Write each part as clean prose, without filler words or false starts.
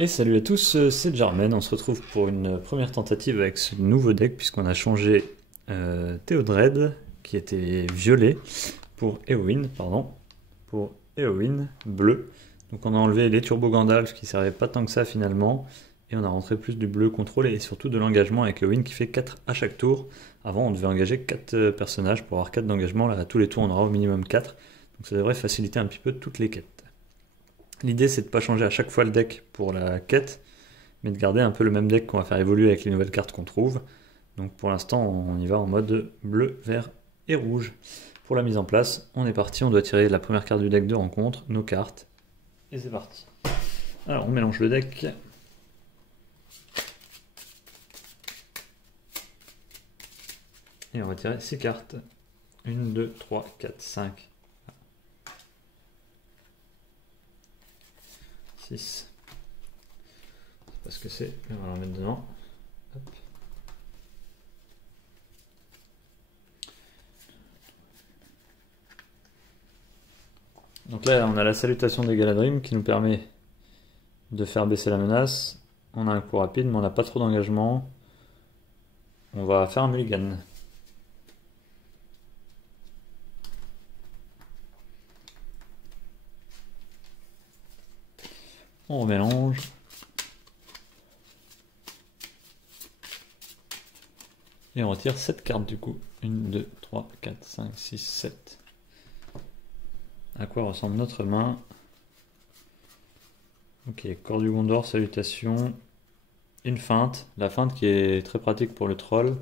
Et salut à tous, c'est Jarmen. On se retrouve pour une première tentative avec ce nouveau deck puisqu'on a changé Theodred qui était violet pour Éowyn, bleu. Donc on a enlevé les Turbo Gandalf qui servaient pas tant que ça finalement et on a rentré plus du bleu contrôlé et surtout de l'engagement avec Éowyn qui fait 4 à chaque tour. Avant on devait engager 4 personnages pour avoir 4 d'engagement, là à tous les tours on aura au minimum 4. Donc ça devrait faciliter un petit peu toutes les quêtes. L'idée c'est de ne pas changer à chaque fois le deck pour la quête, mais de garder un peu le même deck qu'on va faire évoluer avec les nouvelles cartes qu'on trouve. Donc pour l'instant on y va en mode bleu, vert et rouge. Pour la mise en place, on est parti, on doit tirer la première carte du deck de rencontre, nos cartes, et c'est parti. Alors on mélange le deck. Et on va tirer 6 cartes. 1, 2, 3, 4, 5. 6. Parce que c'est, on va la mettre dedans. Hop. Donc là on a la salutation des Galadrim qui nous permet de faire baisser la menace. On a un coup rapide mais on n'a pas trop d'engagement. On va faire un mulligan. On remélange. Et on retire 7 cartes du coup. 1, 2, 3, 4, 5, 6, 7. À quoi ressemble notre main? Ok, corps du Gondor, salutation. Une feinte. La feinte qui est très pratique pour le troll.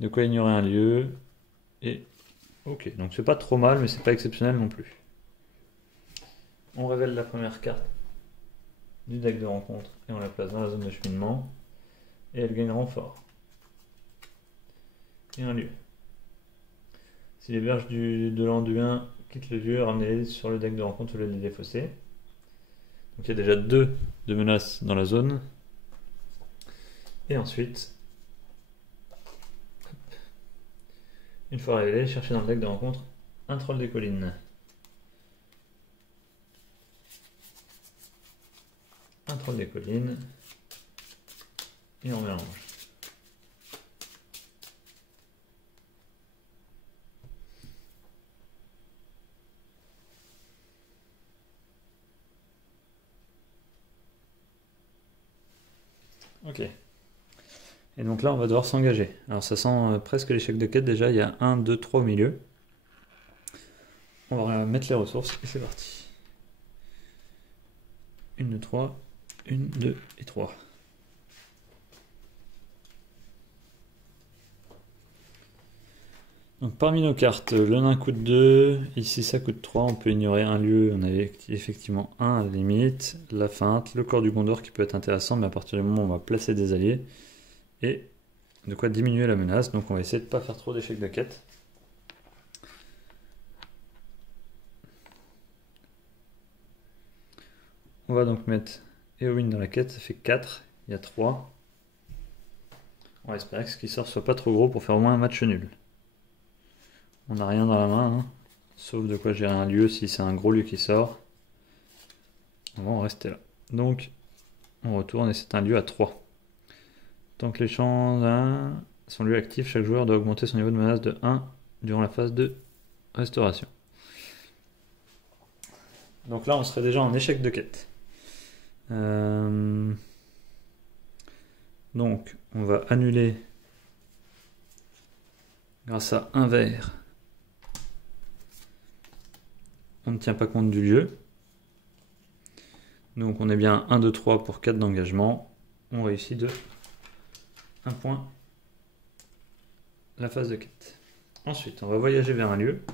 De quoi ignorer un lieu. Et ok, donc c'est pas trop mal, mais c'est pas exceptionnel non plus. On révèle la première carte du deck de rencontre et on la place dans la zone de cheminement. Et elle gagne renfort. Et un lieu. Si les berges de l'Anduin quittent le lieu, ramenez-les sur le deck de rencontre au lieu de les défausser. Donc il y a déjà 2 de menaces dans la zone. Et ensuite, une fois révélé, cherchez dans le deck de rencontre un troll des collines. Un troll des collines. Et on mélange. Ok. Et donc là, on va devoir s'engager. Alors ça sent presque l'échec de quête déjà. Il y a 1, 2, 3 au milieu. On va mettre les ressources et c'est parti. 1, 2, 3. 1, 2 et 3. Donc parmi nos cartes, le nain coûte 2, ici ça coûte 3, on peut ignorer un lieu, on avait effectivement 1 à la limite, la feinte, le corps du Gondor qui peut être intéressant, mais à partir du moment où on va placer des alliés, et de quoi diminuer la menace, donc on va essayer de ne pas faire trop d'échecs de quête. On va donc mettre Éowyn dans la quête, ça fait 4, il y a 3. On va espérer que ce qui sort soit pas trop gros pour faire au moins un match nul. On n'a rien dans la main, hein, sauf de quoi gérer un lieu si c'est un gros lieu qui sort. On va en rester là. Donc, on retourne et c'est un lieu à 3. Tant que les champs sont lieux actifs, chaque joueur doit augmenter son niveau de menace de 1 durant la phase de restauration. Donc là, on serait déjà en échec de quête. Donc, on va annuler grâce à un vert. On ne tient pas compte du lieu. Donc on est bien 1, 2, 3 pour 4 d'engagement. On réussit de 1 point la phase de quête. Ensuite, on va voyager vers un lieu.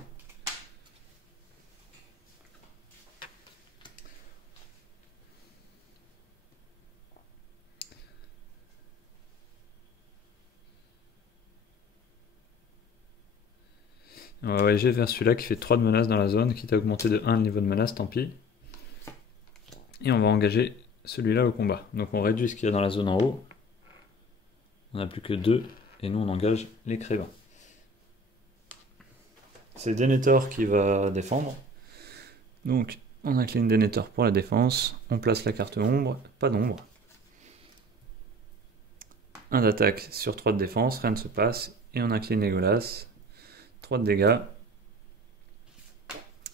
On va voyager vers celui-là qui fait 3 de menace dans la zone, quitte à augmenter de 1 le niveau de menace, tant pis. Et on va engager celui-là au combat. Donc on réduit ce qu'il y a dans la zone en haut. On n'a plus que 2, et nous on engage les crévins. C'est Denethor qui va défendre. Donc On incline Denethor pour la défense. On place la carte ombre, pas d'ombre. 1 d'attaque sur 3 de défense, rien ne se passe. Et on incline Legolas. 3 de dégâts.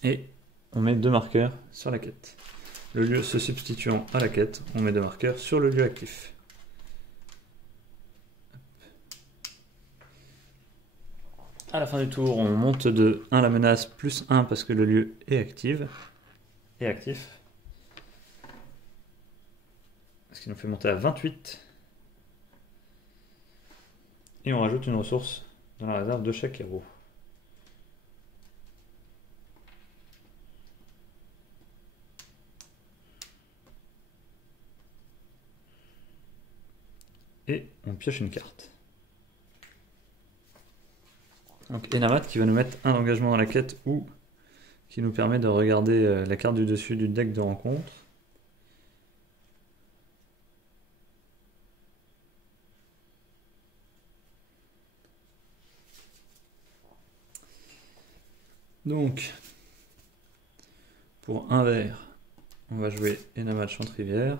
Et on met 2 marqueurs sur la quête. Le lieu se substituant à la quête, on met 2 marqueurs sur le lieu actif. À la fin du tour, on monte de 1 la menace plus 1 parce que le lieu est actif. Ce qui nous fait monter à 28. Et on rajoute une ressource dans la réserve de chaque héros. Et on pioche une carte. Donc Enamat qui va nous mettre un engagement dans la quête ou qui nous permet de regarder la carte du dessus du deck de rencontre. Donc, pour un vert, on va jouer Enamat Chante-Rivière.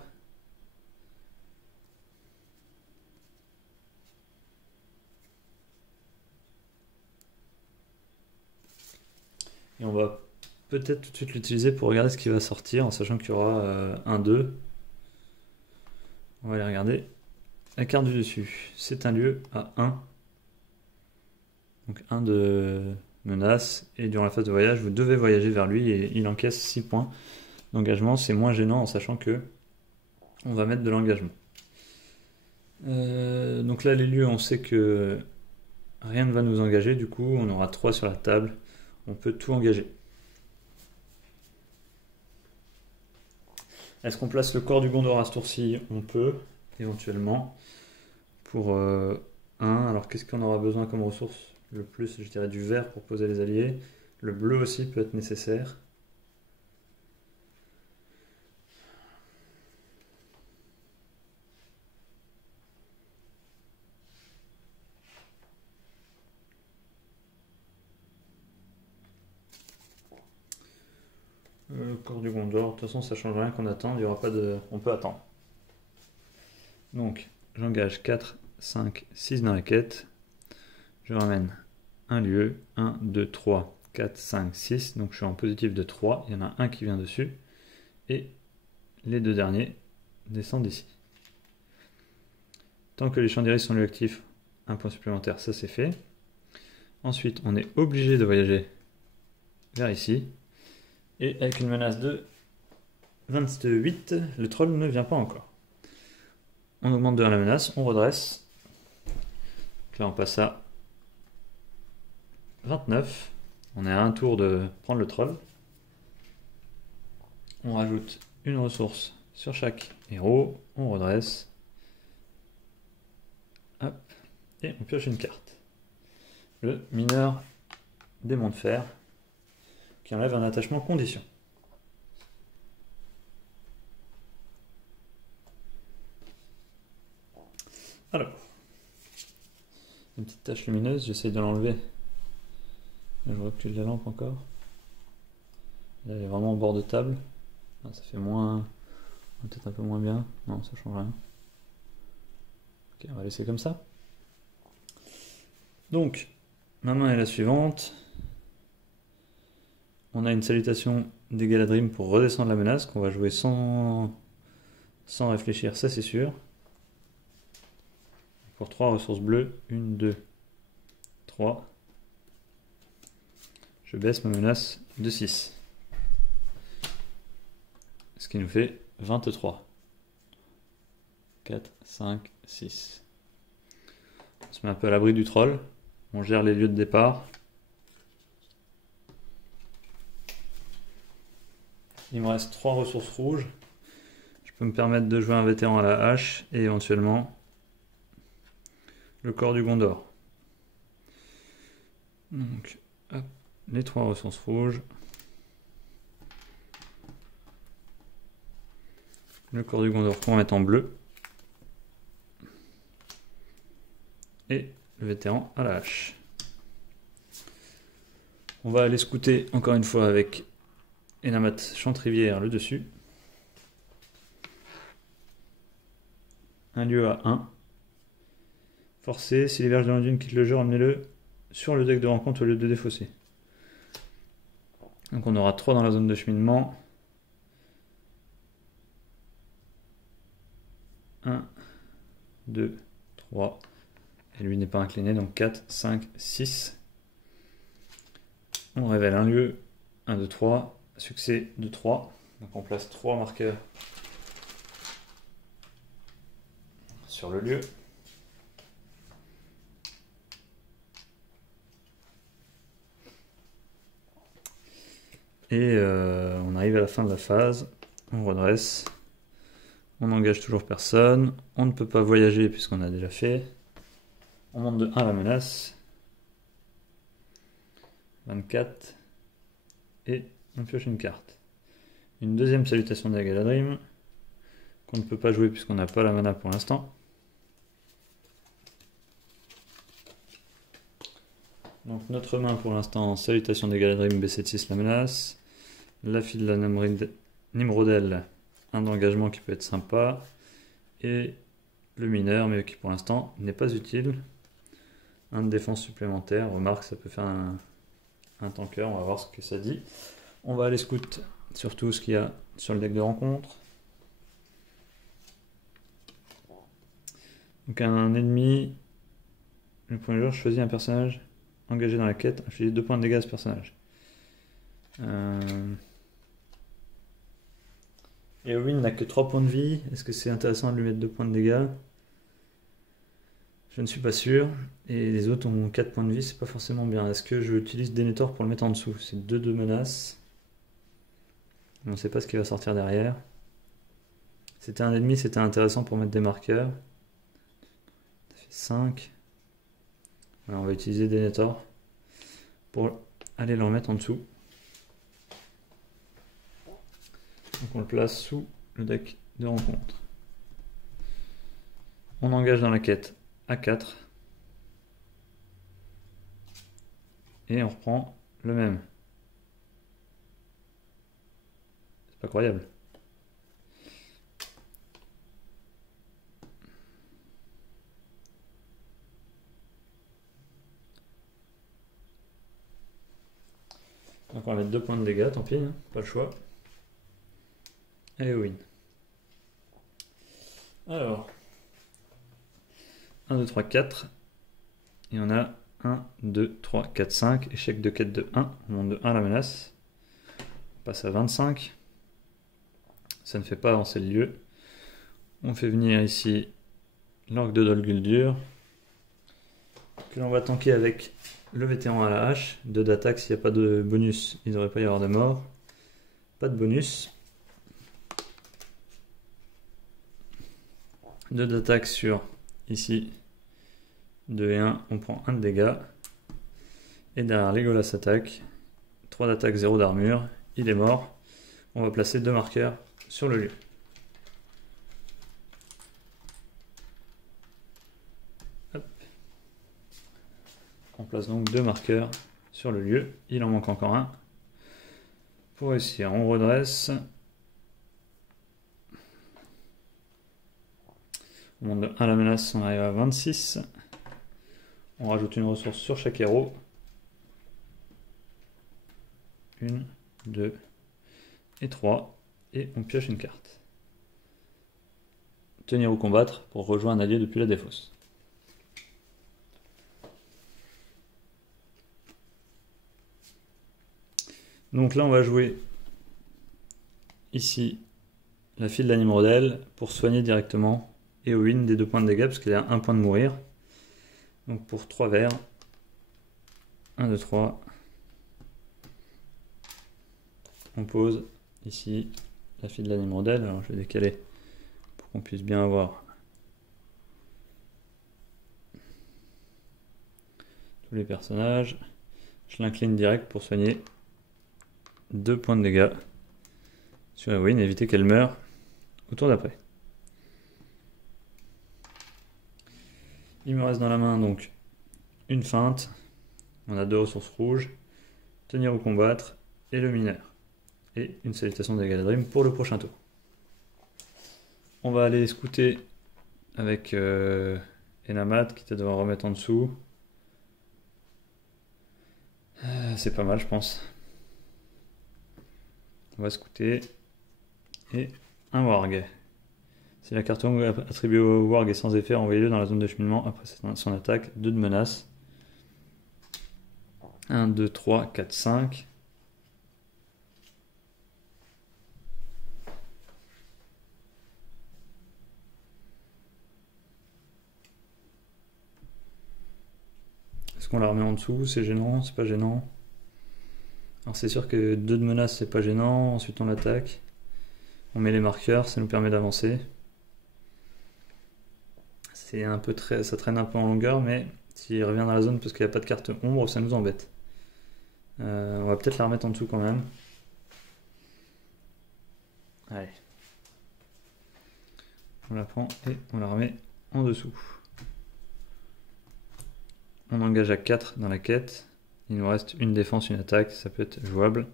Et on va peut-être tout de suite l'utiliser pour regarder ce qui va sortir, en sachant qu'il y aura un 2. On va aller regarder la carte du dessus. C'est un lieu à 1. Donc 1 de menace. Et durant la phase de voyage, vous devez voyager vers lui et il encaisse 6 points d'engagement. C'est moins gênant en sachant que on va mettre de l'engagement. Donc là, les lieux, on sait que rien ne va nous engager. Du coup, on aura 3 sur la table. On peut tout engager. Est-ce qu'on place le corps du Gondor à ce tour-ci? On peut, éventuellement. Pour 1. Alors, qu'est-ce qu'on aura besoin comme ressource? Le plus, je dirais, du vert pour poser les alliés. Le bleu aussi peut être nécessaire. Le corps du Gondor, de toute façon ça change rien qu'on attende, il y aura pas de. On peut attendre. Donc j'engage 4, 5, 6 dans la quête. Je ramène un lieu, 1, 2, 3, 4, 5, 6. Donc je suis en positif de 3, il y en a un qui vient dessus. Et les 2 derniers descendent ici. Tant que les champs d'iris sont lieux actifs, un point supplémentaire, ça c'est fait. Ensuite on est obligé de voyager vers ici. Et avec une menace de 28, le troll ne vient pas encore. On augmente de 1 la menace, on redresse. Donc là on passe à 29. On est à un tour de prendre le troll. On rajoute une ressource sur chaque héros. On redresse. Hop. Et on pioche une carte. Le mineur démon de fer. Qui enlève un attachement condition. Alors, une petite tache lumineuse, j'essaie de l'enlever. Je recule la lampe encore. Là, elle est vraiment au bord de table. Ah, ça fait moins. Peut-être un peu moins bien. Non, ça change rien. Ok, on va laisser comme ça. Donc, ma main est la suivante. On a une salutation des Galadrim pour redescendre la menace, qu'on va jouer sans réfléchir, ça c'est sûr. Pour 3 ressources bleues, 1, 2, 3. Je baisse ma menace de 6. Ce qui nous fait 23. 4, 5, 6. On se met un peu à l'abri du troll. On gère les lieux de départ. Il me reste 3 ressources rouges. Je peux me permettre de jouer un vétéran à la hache et éventuellement le corps du Gondor. Donc, hop, les 3 ressources rouges. Le corps du Gondor qu'on va mettre en bleu. Et le vétéran à la hache. On va aller scouter encore une fois avec Et la mat chantrivière le dessus. Un lieu à 1. Forcé, si les Vierges de la Dune quittent le jeu, ramenez-le sur le deck de rencontre au lieu de défausser. Donc on aura 3 dans la zone de cheminement. 1, 2, 3. Et lui n'est pas incliné, donc 4, 5, 6. On révèle un lieu, 1, 2, 3. Succès de 3. Donc on place 3 marqueurs sur le lieu. Et on arrive à la fin de la phase. On redresse. On n'engage toujours personne. On ne peut pas voyager puisqu'on a déjà fait. On monte de 1 la menace. 24. Et on pioche une carte. Une deuxième salutation de la Galadrim. Qu'on ne peut pas jouer puisqu'on n'a pas la mana pour l'instant. Donc notre main pour l'instant, salutation des Galadrim, B7-6 la menace. La file de la Nimrodel, un d'engagement qui peut être sympa. Et le mineur, mais qui pour l'instant n'est pas utile. Un de défense supplémentaire, remarque ça peut faire un tanker, on va voir ce que ça dit. On va aller scout sur tout ce qu'il y a sur le deck de rencontre. Donc un ennemi, le premier jour, choisit un personnage engagé dans la quête, infligez 2 points de dégâts à ce personnage. Eowyn n'a que 3 points de vie, est-ce que c'est intéressant de lui mettre 2 points de dégâts? Je ne suis pas sûr, et les autres ont 4 points de vie, c'est pas forcément bien. Est-ce que je utilise Denethor pour le mettre en dessous? C'est 2 de menace. On ne sait pas ce qui va sortir derrière. C'était un ennemi, c'était intéressant pour mettre des marqueurs. Ça fait 5. Alors on va utiliser Denethor pour aller le remettre en dessous. Donc on le place sous le deck de rencontre. On engage dans la quête à 4. Et on reprend le même. C'est pas croyable. Donc on va mettre 2 points de dégâts, tant pis, hein, pas le choix. Et win. Alors, 1, 2, 3, 4. Et on a 1, 2, 3, 4, 5. Échec de quête de 1. On monte de 1 la menace. On passe à 25. Ça ne fait pas avancer le lieu. On fait venir ici l'orgue de Dol Guldur, que l'on va tanker avec le vétéran à la hache. 2 d'attaque, s'il n'y a pas de bonus, il ne devrait pas y avoir de mort. Pas de bonus. 2 d'attaque sur ici 2 et 1, on prend 1 de dégâts. Et derrière Legolas attaque, 3 d'attaque, 0 d'armure, il est mort. On va placer 2 marqueurs sur le lieu. Hop. On place donc 2 marqueurs sur le lieu, il en manque encore un. Pour réussir, on redresse. On monte de 1 la menace, on arrive à 26. On rajoute une ressource sur chaque héros. 1, 2 et 3. Et on pioche une carte. Tenir ou combattre pour rejoindre un allié depuis la défausse. Donc là on va jouer ici la file de la Nimrodel pour soigner directement Eowyn des 2 points de dégâts parce qu'elle a 1 point de mourir. Donc pour 3 verts, 1, 2, 3, on pose ici la file de la Nimrodel. Alors je vais décaler pour qu'on puisse bien avoir tous les personnages. Je l'incline direct pour soigner 2 points de dégâts sur Eowyn, éviter qu'elle meure au tour d'après. Il me reste dans la main donc une feinte. On a 2 ressources rouges, tenir ou combattre et le mineur. et une salutation de Galadrim pour le prochain tour. On va aller scouter avec Enamat qui te devra remettre en dessous. C'est pas mal, je pense. On va scouter. Et un warg. Si la carte attribuée au warg est sans effet, envoyez-le dans la zone de cheminement après son attaque. 2 de menace. 1, 2, 3, 4, 5. Est-ce qu'on la remet en dessous? C'est gênant? C'est pas gênant? Alors c'est sûr que 2 de menace c'est pas gênant. Ensuite on l'attaque. On met les marqueurs, ça nous permet d'avancer. C'est un peu ça traîne un peu en longueur, mais s'il revient dans la zone parce qu'il n'y a pas de carte ombre, ça nous embête. On va peut-être la remettre en dessous quand même. Allez. On la prend et on la remet en dessous. On engage à 4 dans la quête. Il nous reste une défense, une attaque, ça peut être jouable.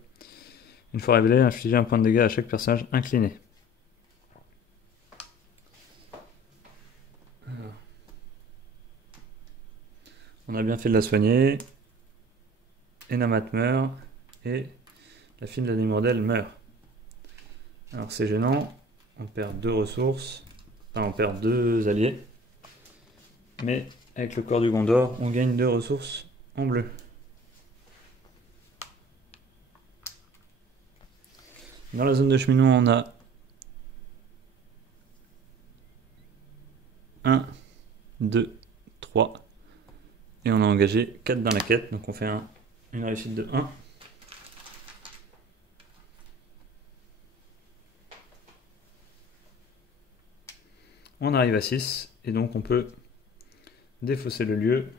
Une fois révélé, infligez un point de dégâts à chaque personnage incliné. On a bien fait de la soigner. Enamat meurt et la fille de la Nimrodel meurt. Alors c'est gênant, on perd 2 ressources, enfin on perd 2 alliés, mais avec le corps du Gondor, on gagne 2 ressources en bleu. Dans la zone de cheminement, on a 1, 2, 3, et on a engagé 4 dans la quête, donc on fait une réussite de 1. On arrive à 6, et donc on peut défausser le lieu.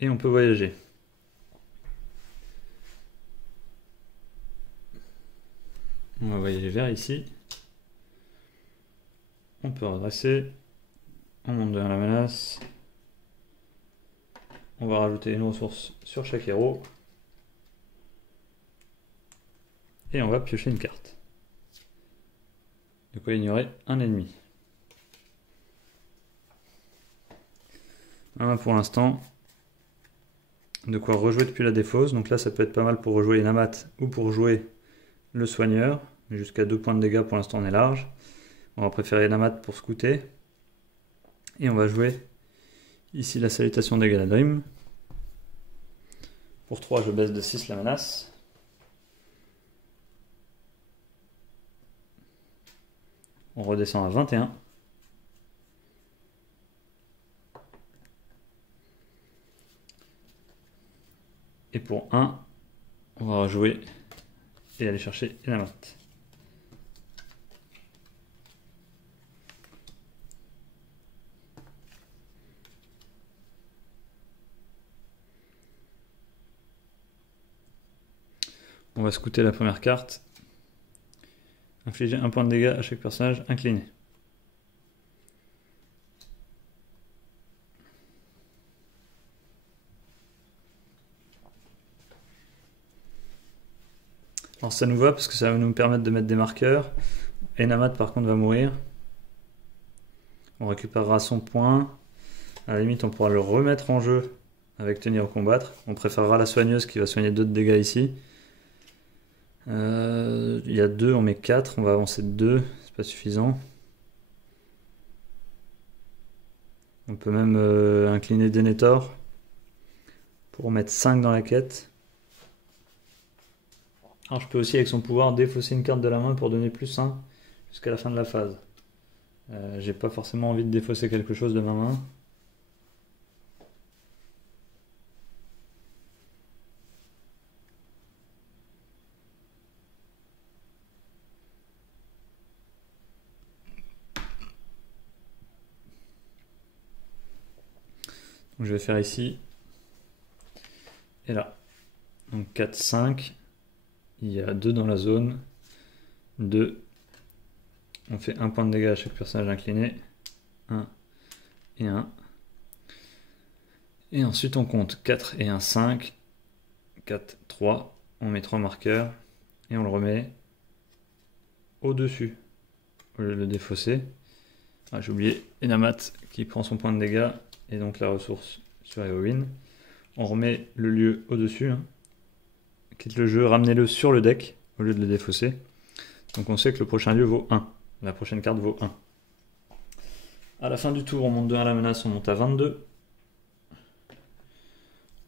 Et on peut voyager. On va voyager vers ici. On peut redresser. On monte vers la menace. On va rajouter une ressource sur chaque héros. Et on va piocher une carte. De quoi ignorer un ennemi. Voilà pour l'instant. De quoi rejouer depuis la défausse. Donc là ça peut être pas mal pour rejouer Enamat ou pour jouer le soigneur. Mais jusqu'à 2 points de dégâts pour l'instant on est large. On va préférer Enamat pour scouter. Et on va jouer ici la salutation de Galadrim. Pour 3 je baisse de 6 la menace. On redescend à 21. Et pour 1, on va rejouer et aller chercher Enamat. On va scouter la première carte. Infliger 1 point de dégâts à chaque personnage incliné. Alors ça nous va parce que ça va nous permettre de mettre des marqueurs. Enamat par contre va mourir. On récupérera son point. À la limite on pourra le remettre en jeu avec tenir ou combattre. On préférera la soigneuse qui va soigner 2 de dégâts ici. Il y a 2, on met 4, on va avancer de 2, c'est pas suffisant. On peut même incliner Denethor pour mettre 5 dans la quête. Alors je peux aussi avec son pouvoir défausser une carte de la main pour donner plus 1 jusqu'à la fin de la phase. J'ai pas forcément envie de défausser quelque chose de ma main. Donc je vais faire ici et là. Donc 4, 5. Il y a 2 dans la zone. 2. On fait 1 point de dégâts à chaque personnage incliné. 1 et 1. Et ensuite on compte 4 et un 5. 4, 3. On met 3 marqueurs et on le remet au-dessus au lieu de le défausser. Ah, j'ai oublié Enamat qui prend son point de dégâts et donc la ressource sur Eowyn. On remet le lieu au-dessus. Hein. Quitte le jeu, ramenez-le sur le deck au lieu de le défausser. Donc on sait que le prochain lieu vaut 1. La prochaine carte vaut 1. À la fin du tour, on monte de 1 la menace, on monte à 22.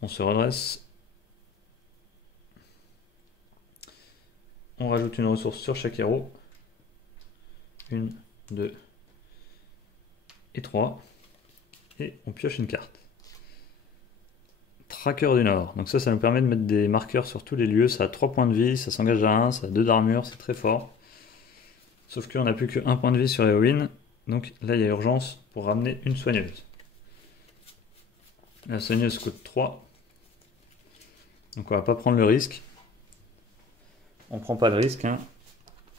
On se redresse. On rajoute une ressource sur chaque héros. 1, 2 et 3. Et on pioche une carte. Tracker du Nord. Donc ça nous permet de mettre des marqueurs sur tous les lieux. Ça a 3 points de vie, ça s'engage à 1, ça a 2 d'armure, c'est très fort. Sauf qu'on n'a plus que 1 point de vie sur Eowyn. Donc là, il y a urgence pour ramener une soigneuse. La soigneuse coûte 3. Donc on va pas prendre le risque. On prend pas le risque. Hein.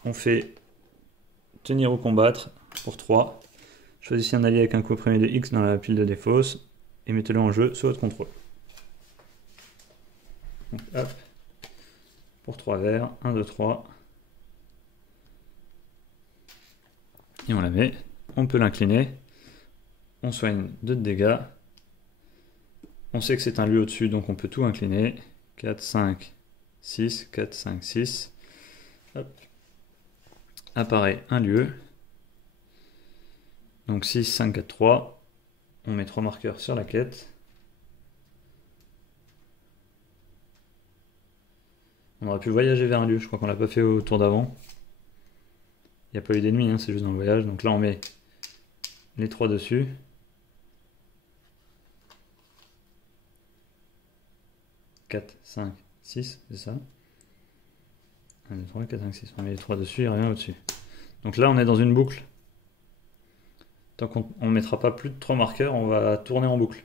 On fait tenir ou combattre pour 3. Choisissez un allié avec un coût premier de X dans la pile de défausse et mettez-le en jeu sous votre contrôle. Donc, hop. Pour 3 verts. 1, 2, 3. Et on la met. On peut l'incliner. On soigne 2 de dégâts. On sait que c'est un lieu au-dessus, donc on peut tout incliner. 4, 5, 6, 4, 5, 6. Hop. Apparaît un lieu. Donc 6, 5, 4, 3. On met 3 marqueurs sur la quête. On aurait pu voyager vers un lieu, je crois qu'on l'a pas fait au tour d'avant. Il n'y a pas eu d'ennemis, hein, c'est juste dans le voyage. Donc là on met les 3 dessus. « 4, 5, 6, c'est ça. 1, 2, 3, 4, 5, 6. On met les 3 dessus et rien au-dessus. Donc là on est dans une boucle. Tant qu'on ne mettra pas plus de 3 marqueurs, on va tourner en boucle.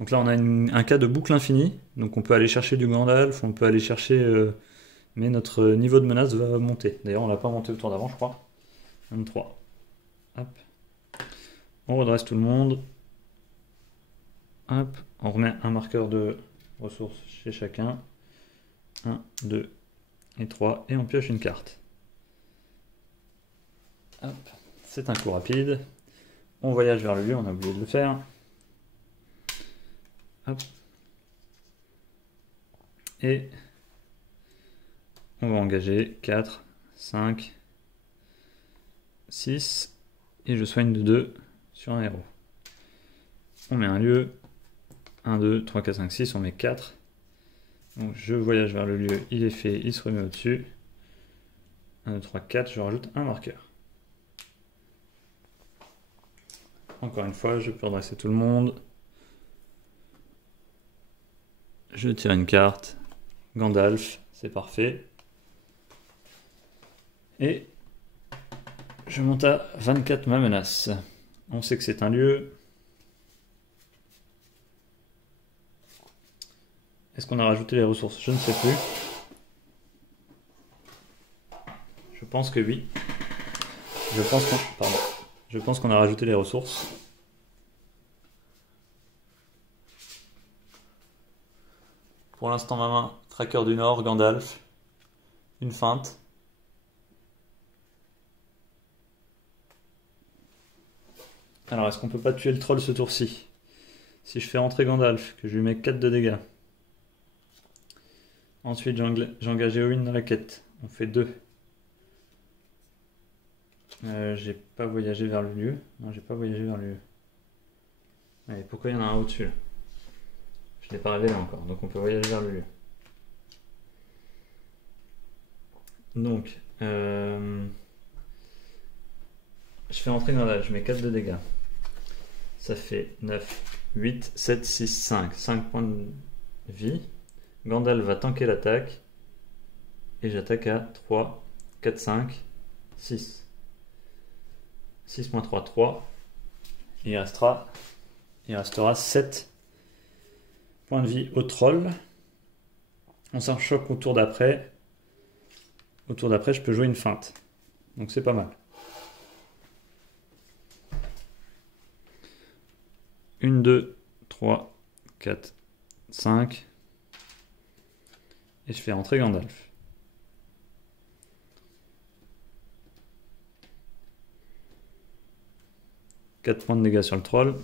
Donc là on a un cas de boucle infinie. Donc on peut aller chercher du Gandalf, on peut aller chercher... mais notre niveau de menace va monter. D'ailleurs on l'a pas monté au tour d'avant je crois. 23. Hop. On redresse tout le monde. Hop. On remet un marqueur de ressources chez chacun. 1, 2 et 3. Et on pioche une carte. C'est un coup rapide. On voyage vers le lieu, on a oublié de le faire. Hop. Et on va engager 4, 5, 6. Et je soigne de 2 sur un héros. On met un lieu. 1, 2, 3, 4, 5, 6. On met 4. Donc je voyage vers le lieu, il est fait, il se remet au-dessus. 1, 2, 3, 4. Je rajoute un marqueur. Encore une fois, je peux redresser tout le monde. Je tire une carte. Gandalf, c'est parfait. Et je monte à 24 ma menace. On sait que c'est un lieu. Est-ce qu'on a rajouté les ressources? Je ne sais plus. Je pense que oui. Je pense qu'on a rajouté les ressources. Pour l'instant, ma main, Tracker du Nord, Gandalf. Une feinte. Alors, est-ce qu'on peut pas tuer le troll ce tour-ci? Si je fais rentrer Gandalf, que je lui mets 4 de dégâts. Ensuite, j'engage Eowyn dans la quête. On fait 2. J'ai pas voyagé vers le lieu. Non, j'ai pas voyagé vers le lieu. Allez, pourquoi il y en a un au-dessus là? Je l'ai pas révélé encore, donc on peut voyager vers le lieu. Donc, je fais rentrer Gandalf, je mets 4 de dégâts. Ça fait 9, 8, 7, 6, 5. 5 points de vie. Gandalf va tanker l'attaque. Et j'attaque à 3, 4, 5, 6. 6 moins 3, 3. Il restera 7 points de vie au troll. On s'en choque au tour d'après. Au tour d'après, je peux jouer une feinte. Donc c'est pas mal. 1, 2, 3, 4, 5. Et je fais rentrer Gandalf. « 4 points de dégâts sur le troll.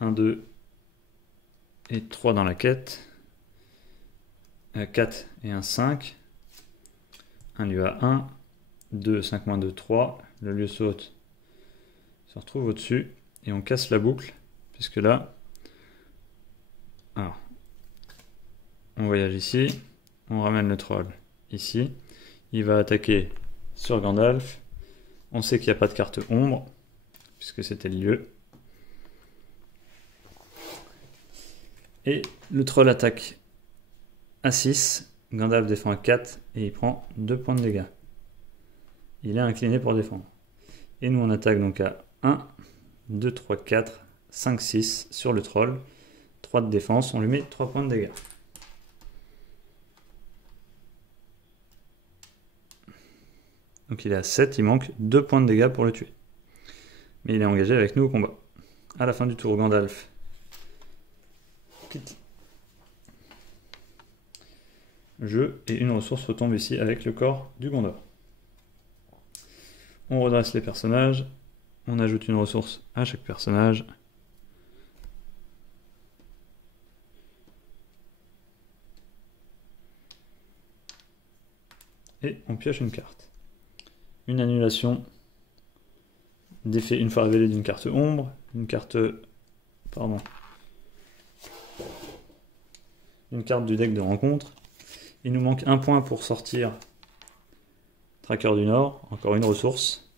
Un, 2 et 3 dans la quête. 4 et un 5. Un lieu à 1. 2, 5 moins 2, 3. Le lieu saute. Se retrouve au-dessus. Et on casse la boucle. Puisque là, alors, on voyage ici, on ramène le troll ici, il va attaquer sur Gandalf, on sait qu'il n'y a pas de carte ombre, puisque c'était le lieu, et le troll attaque à 6, Gandalf défend à 4, et il prend 2 points de dégâts. Il est incliné pour défendre. Et nous on attaque donc à 1, 2, 3, 4, 5, 6 sur le troll, 3 de défense, on lui met 3 points de dégâts. Donc il est à 7, il manque 2 points de dégâts pour le tuer. Mais il est engagé avec nous au combat. À la fin du tour, Gandalf quitte jeu et une ressource retombe ici avec le corps du Gondor. On redresse les personnages, on ajoute une ressource à chaque personnage. Et on pioche une carte. Une annulation d'effet une fois révélée d'une carte ombre, une carte du deck de rencontre. Il nous manque un point pour sortir Tracker du Nord, encore une ressource.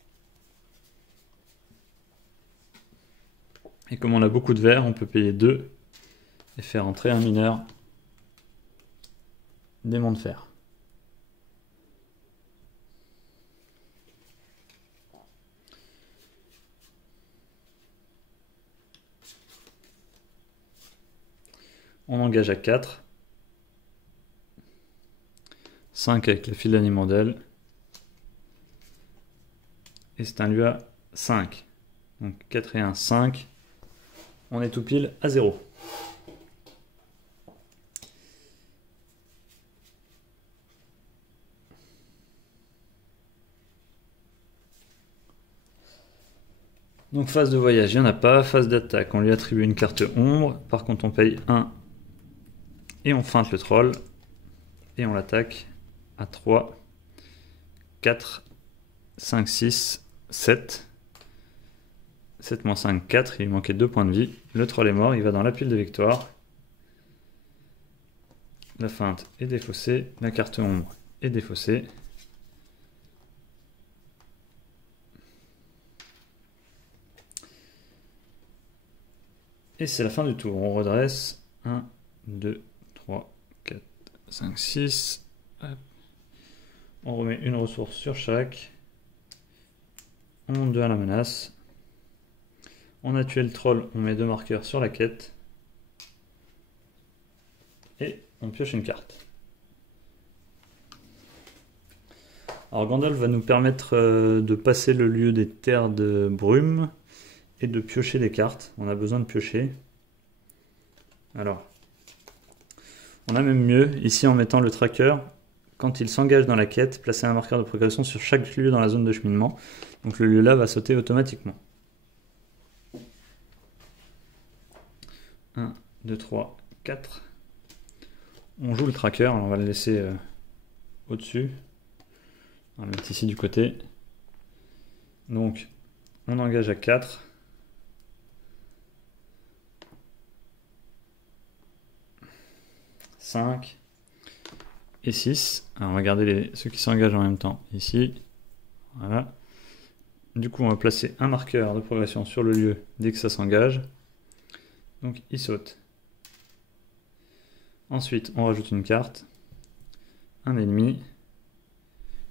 Et comme on a beaucoup de verre, on peut payer 2 et faire entrer un mineur Démon de Fer. On engage à 4. 5 avec la file d'Animandel. Et c'est un lieu à 5. Donc 4 et 1, 5. On est tout pile à 0. Donc phase de voyage, il n'y en a pas. Phase d'attaque, on lui attribue une carte ombre. Par contre, on paye 1 et on feinte le troll. Et on l'attaque à 3, 4, 5, 6, 7. 7 moins 5, 4. Il manquait 2 points de vie. Le troll est mort, il va dans la pile de victoire. La feinte est défaussée. La carte ombre est défaussée. Et c'est la fin du tour. On redresse. 1, 2, 3, 4, 5, 6. Hop. On remet une ressource sur chaque. On monte 2 à la menace. On a tué le troll, on met 2 marqueurs sur la quête. Et on pioche une carte. Alors Gandalf va nous permettre de passer le lieu des terres de brume et de piocher des cartes. On a besoin de piocher. Alors, on a même mieux, ici en mettant le tracker, quand il s'engage dans la quête, placer un marqueur de progression sur chaque lieu dans la zone de cheminement. Donc le lieu là va sauter automatiquement. 1, 2, 3, 4. On joue le tracker, alors on va le laisser au-dessus. On va le mettre ici du côté. Donc, on engage à 4. « 5 et 6. Alors, on va garder ceux qui s'engagent en même temps ici. Voilà. Du coup, on va placer un marqueur de progression sur le lieu dès que ça s'engage. Donc, il saute. Ensuite, on rajoute une carte. Un ennemi.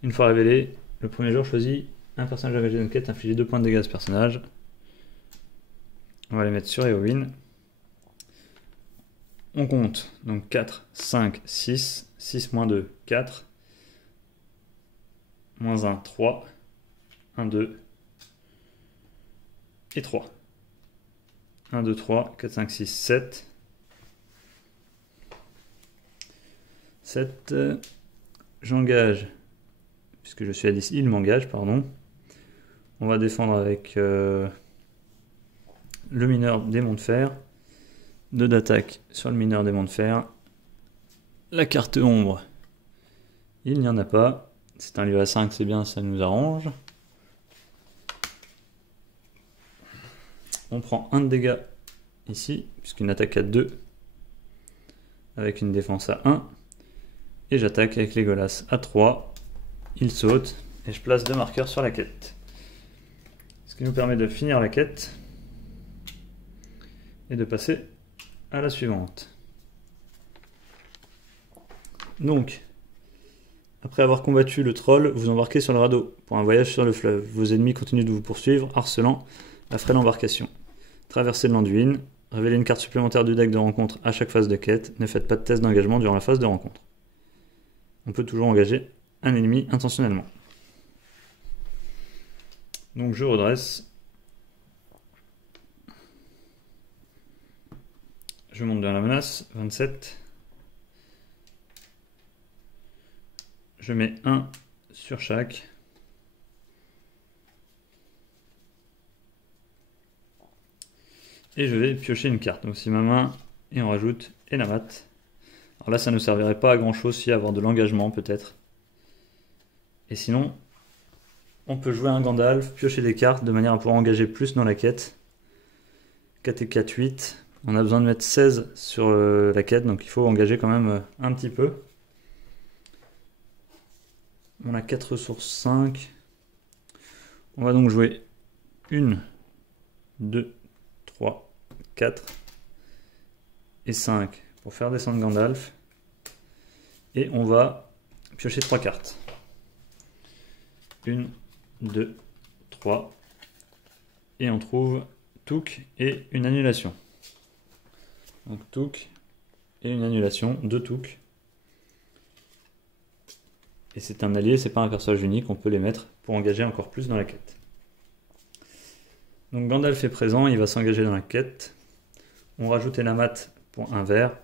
Une fois révélé, le premier joueur choisit un personnage engagé dans une quête, infliger 2 points de dégâts à ce personnage. On va les mettre sur Eowyn. On compte. Donc 4, 5, 6. 6 moins 2, 4. Moins 1, 3. 1, 2. Et 3. 1, 2, 3, 4, 5, 6, 7. 7. J'engage. Puisque je suis à 10, il m'engage, pardon. On va défendre avec le mineur démon de fer. 2 d'attaque sur le mineur démon de fer. La carte ombre, il n'y en a pas. C'est un lieu à 5, c'est bien, ça nous arrange. On prend 1 de dégâts ici, puisqu'une attaque à 2 avec une défense à 1. Et j'attaque avec Legolas à 3. Il saute et je place 2 marqueurs sur la quête. Ce qui nous permet de finir la quête et de passer à la suivante. Donc, après avoir combattu le troll, vous embarquez sur le radeau pour un voyage sur le fleuve. Vos ennemis continuent de vous poursuivre, harcelant la frêle embarcation. Traversez de l'Anduin, révélez une carte supplémentaire du deck de rencontre à chaque phase de quête. Ne faites pas de test d'engagement durant la phase de rencontre. On peut toujours engager un ennemi intentionnellement. Donc je redresse. Je monte bien la menace, 27. Je mets 1 sur chaque. Et je vais piocher une carte. Donc c'est ma main et on rajoute Enamat. Alors là ça ne nous servirait pas à grand chose si avoir de l'engagement peut-être. Et sinon on peut jouer un Gandalf, piocher des cartes de manière à pouvoir engager plus dans la quête. 4 et 4, 8. On a besoin de mettre 16 sur la quête, donc il faut engager quand même un petit peu. On a 4 ressources, 5. On va donc jouer 1, 2, 3, 4 et 5 pour faire descendre Gandalf. Et on va piocher 3 cartes. 1, 2, 3. Et on trouve Touk et une annulation. Donc Touk et une annulation, 2 Touk. Et c'est un allié, c'est pas un personnage unique, on peut les mettre pour engager encore plus dans la quête. Donc Gandalf est présent, il va s'engager dans la quête. On rajoute Enamat pour un vert.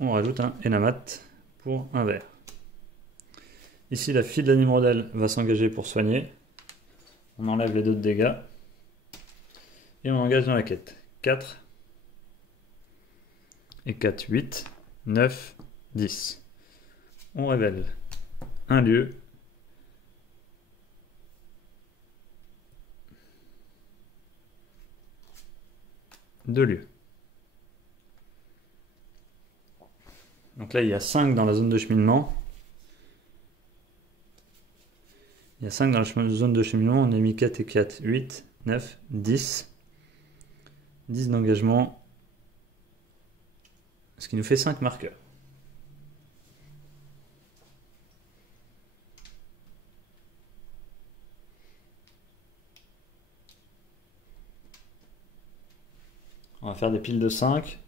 On rajoute un Enamat pour un vert. Ici la fille de l'Animrodel va s'engager pour soigner. On enlève les 2 de dégâts. Et on engage dans la quête. 4 et 4, 8, 9, 10. On révèle un lieu. Deux lieux. Donc là il y a 5 dans la zone de cheminement. Il y a 5 dans la zone de cheminement, on a mis 4 et 4, 8, 9, 10. 10 d'engagement. Ce qui nous fait 5 marqueurs. On va faire des piles de 5.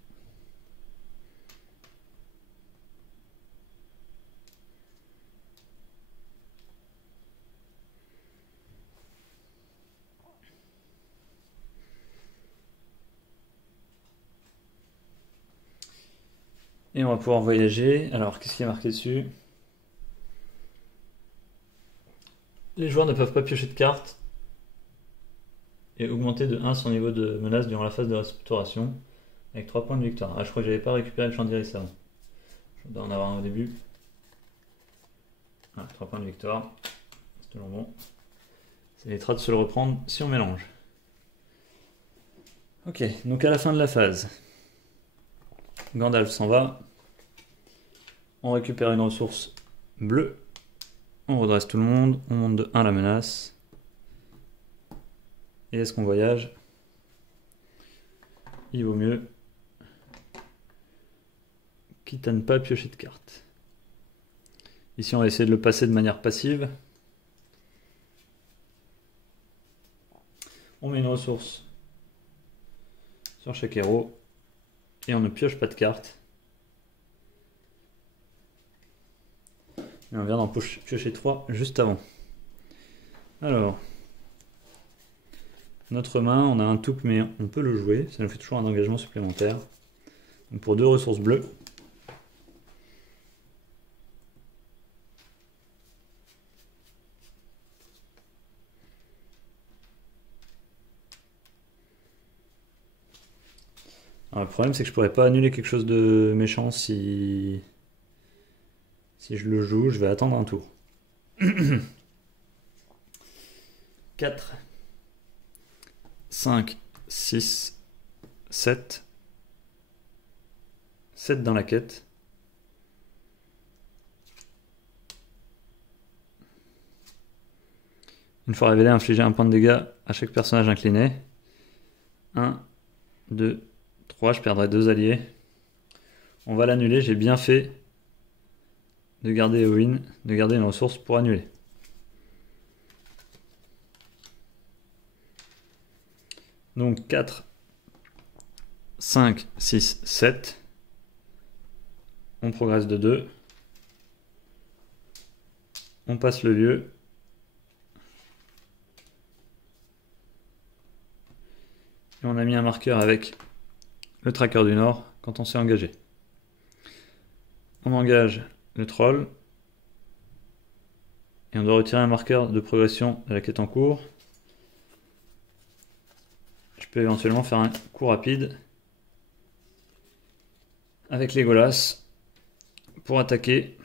Et on va pouvoir voyager. Alors, qu'est-ce qui est marqué dessus? Les joueurs ne peuvent pas piocher de cartes et augmenter de 1 son niveau de menace durant la phase de restauration avec 3 points de victoire. Ah, je crois que j'avais pas récupéré le Chandiris avant. Je dois en avoir un au début. Ah, 3 points de victoire. C'est toujours bon. Ça évitera de se le reprendre si on mélange. Ok, donc à la fin de la phase, Gandalf s'en va. On récupère une ressource bleue. On redresse tout le monde. On monte de 1 la menace. Et est-ce qu'on voyage? Il vaut mieux, quitte à ne pas piocher de cartes. Ici on va essayer de le passer de manière passive. On met une ressource sur chaque héros et on ne pioche pas de carte. Et on vient d'en piocher 3 juste avant. Alors, notre main, on a un touc mais on peut le jouer, ça nous fait toujours un engagement supplémentaire. Donc pour 2 ressources bleues. Alors, le problème c'est que je pourrais pas annuler quelque chose de méchant si je le joue, je vais attendre un tour. 4, 5, 6, 7. 7 dans la quête. Une fois révélé, infliger un point de dégâts à chaque personnage incliné. 1, 2, 3, je perdrai 2 alliés. On va l'annuler, j'ai bien fait de garder Eowyn, de garder une ressource pour annuler. Donc 4, 5, 6, 7. On progresse de 2. On passe le lieu. Et on a mis un marqueur avec le tracker du Nord quand on s'est engagé. On engage le troll. Et on doit retirer un marqueur de progression de la quête en cours. Je peux éventuellement faire un coup rapide avec Legolas pour attaquer.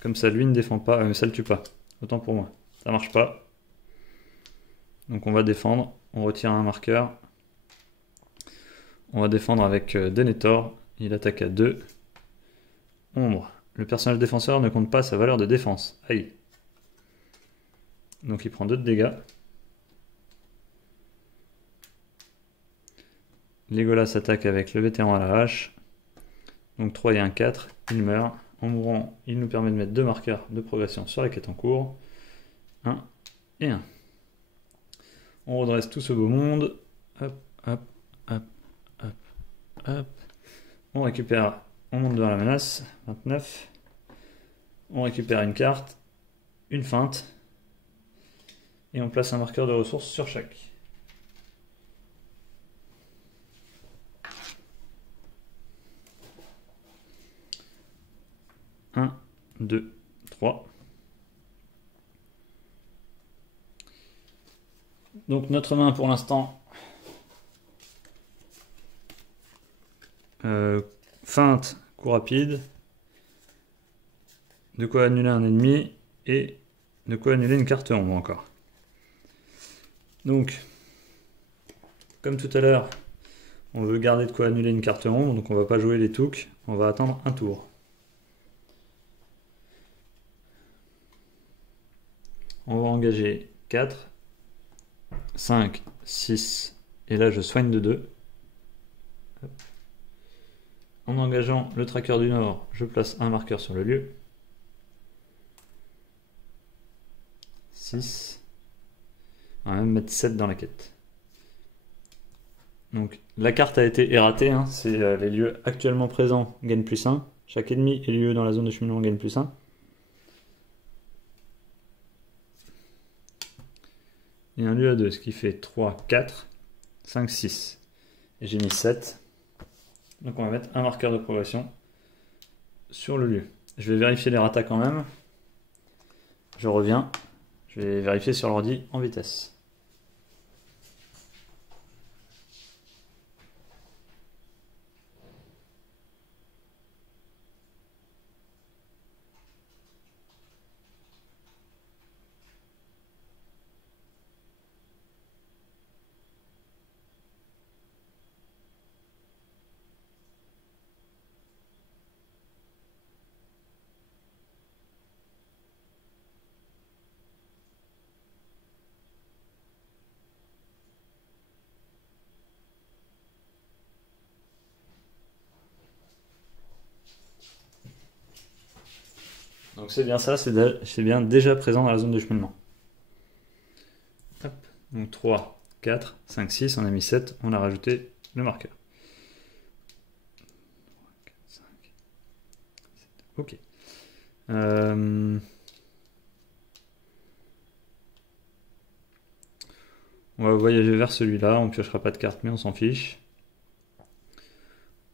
Comme ça, lui ne défend pas, mais ça le tue pas. Autant pour moi. Ça marche pas. Donc on va défendre. On retire un marqueur. On va défendre avec Denethor. Il attaque à 2. Ombre. Le personnage défenseur ne compte pas sa valeur de défense. Aïe. Donc il prend 2 de dégâts. Legolas attaque avec le vétéran à la hache. Donc 3 et 1, 4. Il meurt. En mourant, il nous permet de mettre 2 marqueurs de progression sur la quête en cours. 1 et 1. On redresse tout ce beau monde. Hop, hop, hop, hop, hop. On récupère, on monte devant la menace. 29. On récupère une carte, une feinte. Et on place un marqueur de ressources sur chaque. Un, 2, 3. Donc notre main pour l'instant, feinte, coup rapide, de quoi annuler un ennemi et de quoi annuler une carte ombre encore. Donc, comme tout à l'heure, on veut garder de quoi annuler une carte ombre, donc on va pas jouer les toucs, on va attendre un tour. On va engager 4, 5, 6, et là je soigne de 2. En engageant le tracker du Nord, je place un marqueur sur le lieu. 6. On va même mettre 7 dans la quête. Donc la carte a été erratée, hein. C'est les lieux actuellement présents gagnent plus 1. Chaque ennemi et lieu dans la zone de cheminement gagne plus 1. Et un lieu à 2, ce qui fait 3, 4, 5, 6. Et j'ai mis 7. Donc on va mettre un marqueur de progression sur le lieu. Je vais vérifier les ratas quand même. Je reviens. Je vais vérifier sur l'ordi en vitesse. Donc c'est bien ça, c'est bien déjà présent dans la zone de cheminement. Hop. Donc 3, 4, 5, 6, on a mis 7, on a rajouté le marqueur. Ok. On va voyager vers celui-là, on piochera pas de carte mais on s'en fiche.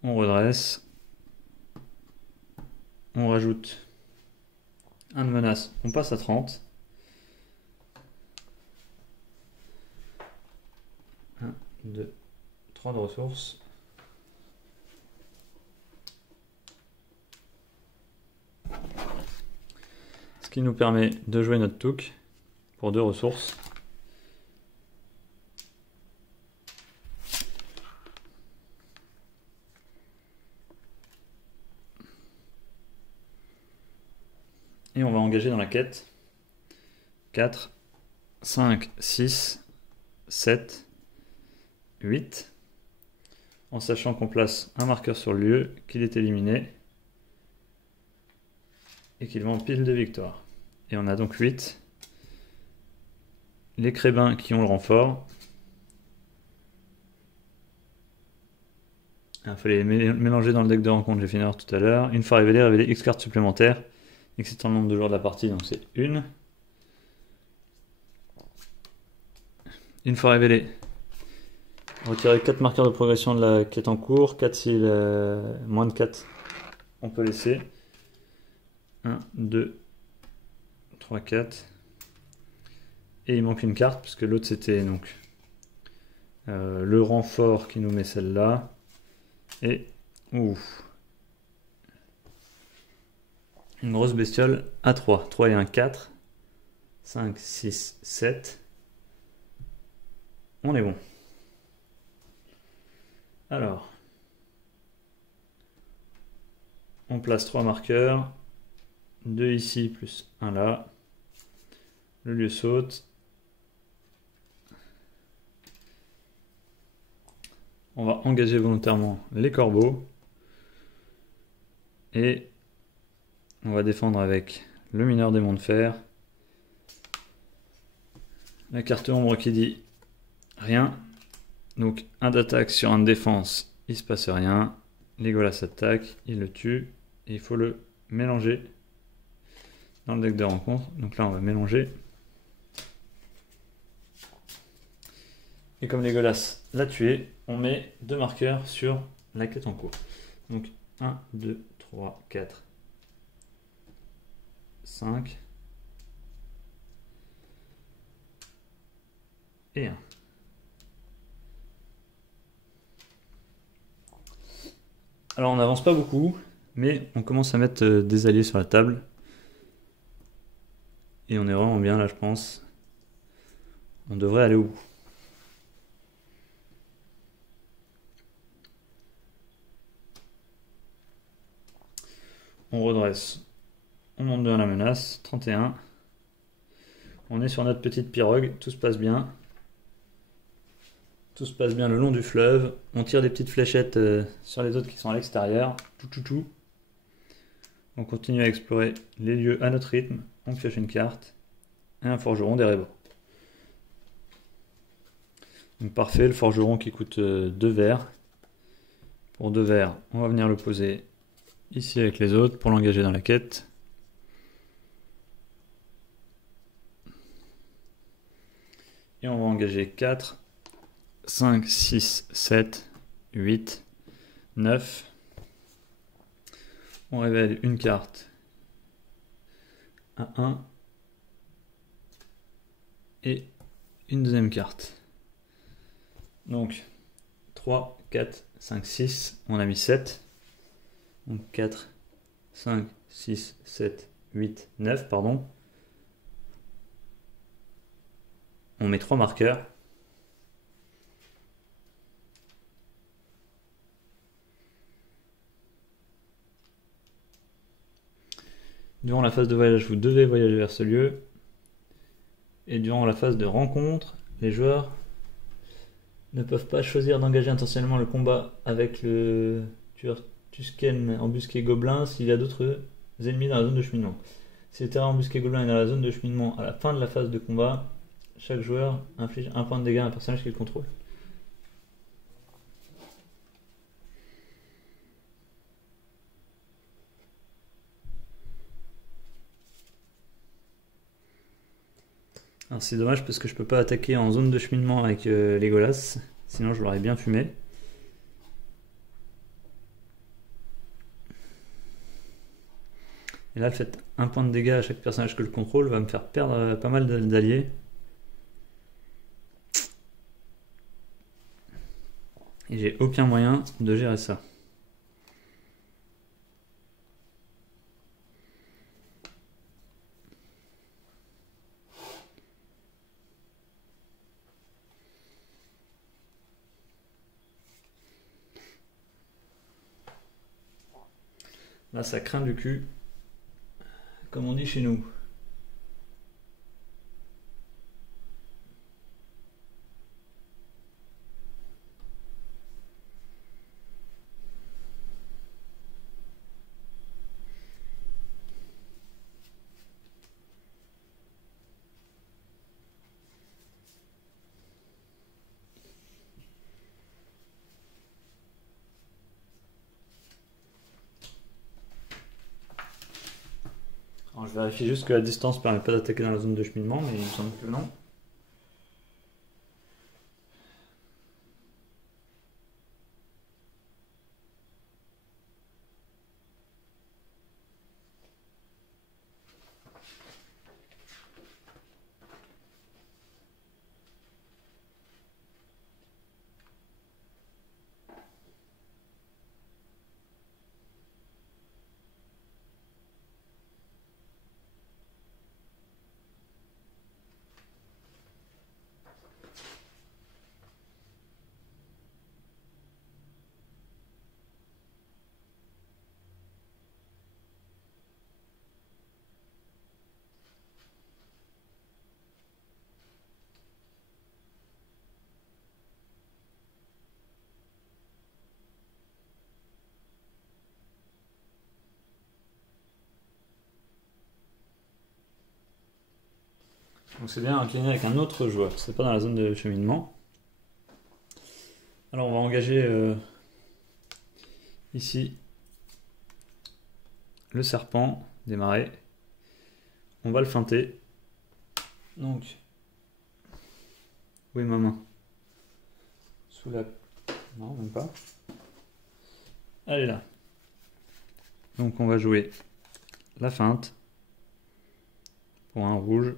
On redresse. On rajoute un de menace, on passe à 30. 1, 2, 3 de ressources. Ce qui nous permet de jouer notre touk pour 2 ressources. Et on va engager dans la quête 4, 5, 6, 7, 8. En sachant qu'on place un marqueur sur le lieu, qu'il est éliminé et qu'il va en pile de victoire. Et on a donc 8. Les crébins qui ont le renfort. Il fallait les mélanger dans le deck de rencontre, j'ai fait une erreur tout à l'heure. Une fois révélé X cartes supplémentaires. Excitant le nombre de joueurs de la partie, donc c'est 1. Une fois révélé, retirer 4 marqueurs de progression de la quête en cours. 4 s'il moins de 4, on peut laisser. 1, 2, 3, 4. Et il manque une carte, puisque l'autre c'était donc le renfort qui nous met celle-là. Et une grosse bestiole à 3. 3 et 1, 4. 5, 6, 7. On est bon. Alors, on place 3 marqueurs. 2 ici plus 1 là. Le lieu saute. On va engager volontairement les corbeaux. Et on va défendre avec le mineur démon de fer. La carte ombre qui dit rien. Donc un d'attaque sur un de défense, il se passe rien. Legolas attaque, il le tue. Et il faut le mélanger dans le deck de rencontre. Donc là on va mélanger. Et comme Legolas l'a tué, on met 2 marqueurs sur la quête en cours. Donc 1, 2, 3, 4, 5 et 1. Alors on n'avance pas beaucoup, mais on commence à mettre des alliés sur la table. Et on est vraiment bien là, je pense. On devrait aller au bout. On redresse. On monte 2 à la menace. 31. On est sur notre petite pirogue. Tout se passe bien. Tout se passe bien le long du fleuve. On tire des petites fléchettes sur les autres qui sont à l'extérieur. Tout. On continue à explorer les lieux à notre rythme. On pioche une carte. Et un forgeron d'Erebor. Donc parfait, le forgeron qui coûte 2 verres. Pour 2 verres, on va venir le poser ici avec les autres pour l'engager dans la quête. Et on va engager 4, 5, 6, 7, 8, 9. On révèle une carte à 1 et une deuxième carte. Donc 3, 4, 5, 6, on a mis 7. Donc 4, 5, 6, 7, 8, 9, pardon. On met 3 marqueurs. Durant la phase de voyage, vous devez voyager vers ce lieu. Et durant la phase de rencontre, les joueurs ne peuvent pas choisir d'engager intentionnellement le combat avec le tueur Tusken embusqué gobelin s'il y a d'autres ennemis dans la zone de cheminement. Si le terrain embusqué gobelin est dans la zone de cheminement à la fin de la phase de combat, chaque joueur inflige un point de dégâts à un personnage qu'il contrôle. Alors c'est dommage parce que je peux pas attaquer en zone de cheminement avec Legolas, sinon je l'aurais bien fumé. Et là, le fait un point de dégâts à chaque personnage que je contrôle va me faire perdre pas mal d'alliés. Et j'ai aucun moyen de gérer ça. Là, ça craint du cul, comme on dit chez nous. Alors, je vérifie juste que la distance ne permet pas d'attaquer dans la zone de cheminement, mais il me semble que non. Donc c'est bien incliné avec un autre joueur, c'est pas dans la zone de cheminement. Alors on va engager ici le serpent des marais. On va le feinter. Donc, où est ma main? Sous la... Non, même pas. Elle est là. Donc on va jouer la feinte pour un rouge.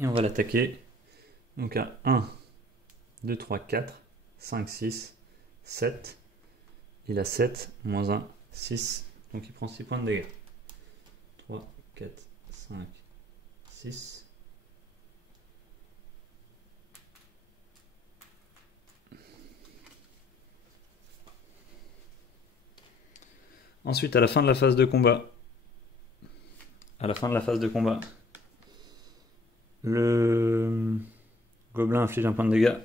Et on va l'attaquer. Donc à 1, 2, 3, 4, 5, 6, 7. Il a 7, moins 1, 6. Donc il prend 6 points de dégâts. 3, 4, 5, 6. Ensuite, à la fin de la phase de combat, le gobelin inflige un point de dégâts.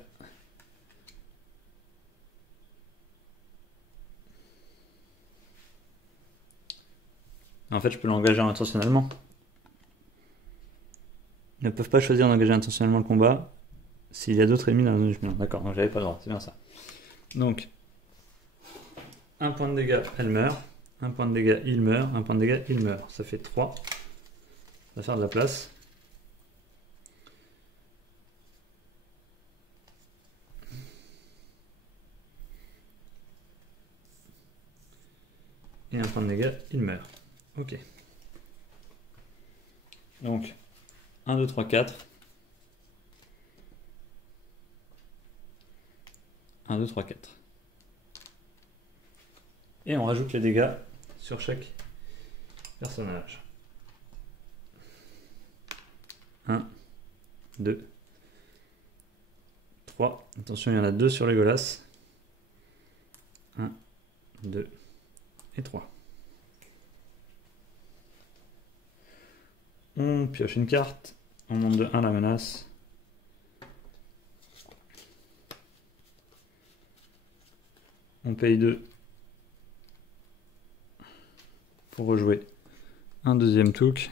En fait, je peux l'engager intentionnellement. Ils ne peuvent pas choisir d'engager intentionnellement le combat s'il y a d'autres ennemis dans la zone du chemin. D'accord, donc j'avais pas le droit, c'est bien ça. Donc, un point de dégâts, elle meurt. Un point de dégâts, il meurt. Un point de dégâts, il meurt. Ça fait 3. Ça va faire de la place. Et un point de dégâts, il meurt. Ok. Donc, 1, 2, 3, 4. 1, 2, 3, 4. Et on rajoute les dégâts sur chaque personnage. 1, 2, 3. Attention, il y en a 2 sur Legolas. 1, 2 et 3. On pioche une carte. On monte de 1 la menace. On paye 2. pour rejouer un deuxième touk.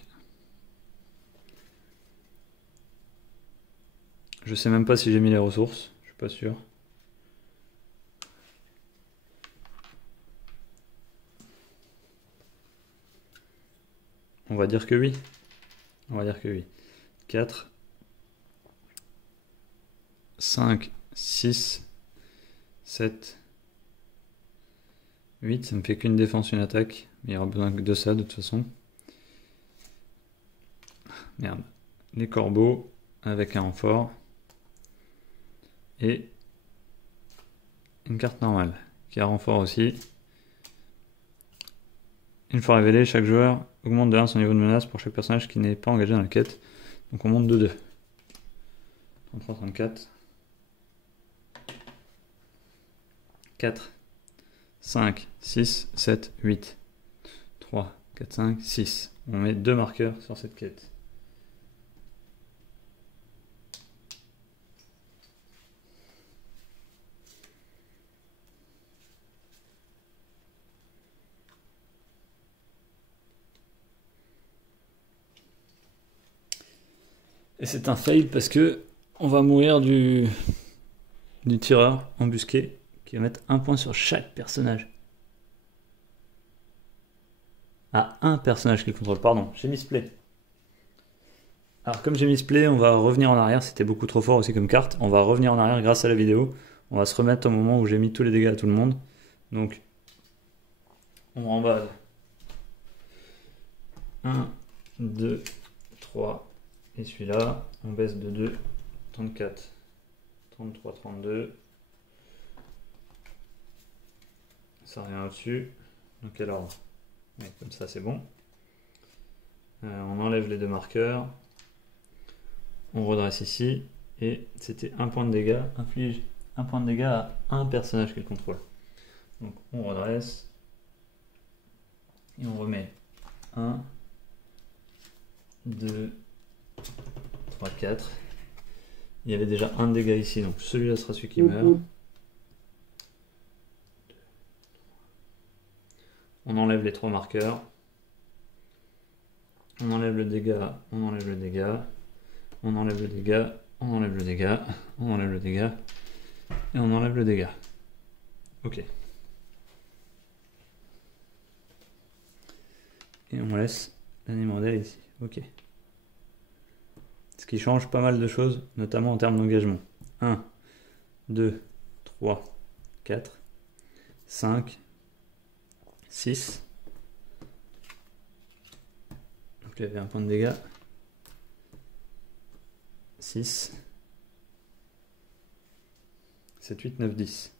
Je sais même pas si j'ai mis les ressources, je suis pas sûr. On va dire que oui. On va dire que oui. 4, 5, 6, 7, 8. Ça me fait qu'une défense, une attaque. Mais il y aura besoin de ça de toute façon. Merde. Les corbeaux avec un renfort. Et une carte normale qui a renfort aussi. Une fois révélé, chaque joueur augmente de 1 son niveau de menace pour chaque personnage qui n'est pas engagé dans la quête. Donc on monte de 2. 33, 34. 4, 5, 6, 7, 8. 3, 4, 5, 6. On met 2 marqueurs sur cette quête. Et c'est un fail parce que on va mourir du tireur embusqué qui va mettre 1 point sur chaque personnage. Ah, un personnage qu'il contrôle, pardon, j'ai misplay. Alors comme j'ai misplay, on va revenir en arrière, c'était beaucoup trop fort aussi comme carte. On va revenir en arrière grâce à la vidéo. On va se remettre au moment où j'ai mis tous les dégâts à tout le monde. Donc, on remballe. 1, 2, 3, et celui-là, on baisse de 2, 34, 33, 32. Ça revient au-dessus. Dans quel ordre? Oui, comme ça c'est bon. On enlève les 2 marqueurs. On redresse ici. Et c'était 1 point de dégâts. Inflige 1 point de dégâts à un personnage qu'il contrôle. Donc on redresse. Et on remet 1, 2, 3, 4. Il y avait déjà un dégât ici, donc celui-là sera celui qui meurt. On enlève les 3 marqueurs. On enlève le dégât, on enlève le dégât. On enlève le dégât, on enlève le dégât. On enlève le dégât. Et on enlève le dégât. Ok. Et on laisse l'animodèle ici. Ok. Ce qui change pas mal de choses, notamment en termes d'engagement. 1, 2, 3, 4, 5, 6. Donc il y avait un point de dégâts. 6, 7, 8, 9, 10.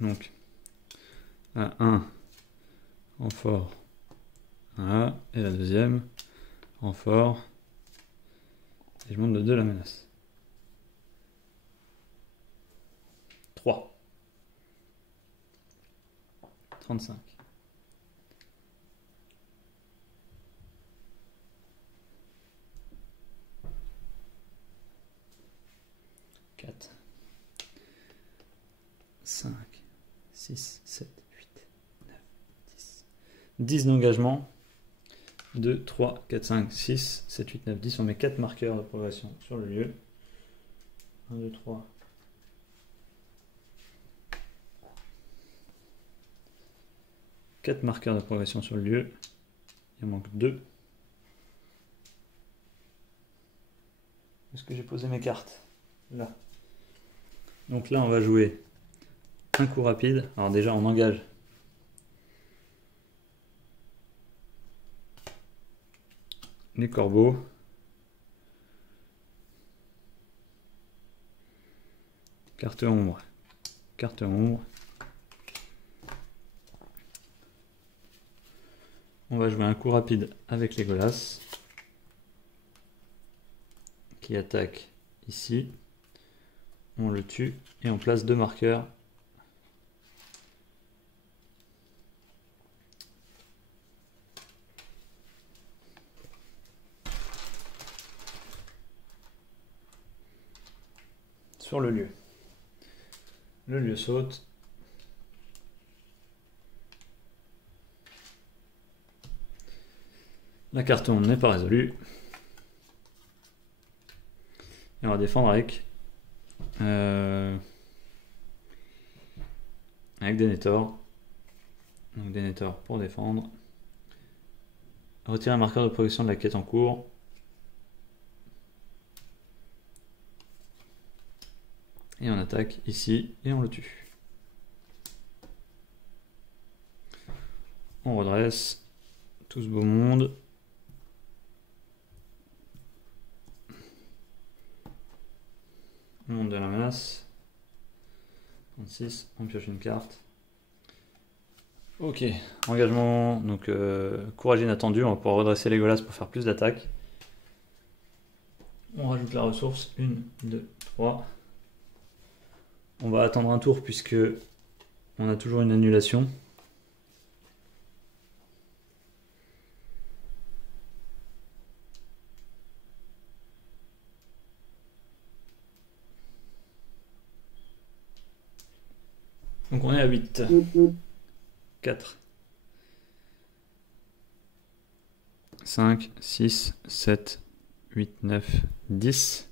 Donc, à 1, renfort, voilà, et la deuxième, renfort, et je monte de 2 la menace. 3, 35. 4, 5, 6, 7, 8, 9, 10. 10 d'engagement. 2, 3, 4, 5, 6, 7, 8, 9, 10. On met 4 marqueurs de progression sur le lieu. 1, 2, 3. 4 marqueurs de progression sur le lieu. Il en manque 2. Où est-ce que j'ai posé mes cartes? Là. Donc là, on va jouer un coup rapide. Alors déjà, on engage. Les corbeaux. Carte ombre. Carte ombre. On va jouer un coup rapide avec les Legolas. Qui attaque ici. On le tue et on place 2 marqueurs. Sur le lieu. Le lieu saute. La carte on n'est pas résolue. Et on va défendre avec Denethor. Donc Denethor pour défendre. Retirer un marqueur de progression de la quête en cours. Et on attaque ici et on le tue. On redresse tout ce beau monde. Monde de la menace. 36, on pioche une carte. Ok, engagement, donc courage inattendu, on va pouvoir redresser Legolas pour faire plus d'attaques. On rajoute la ressource, 1, 2, 3. On va attendre un tour puisque on a toujours une annulation. Donc on est à 8. 4. 5, 6, 7, 8, 9, 10.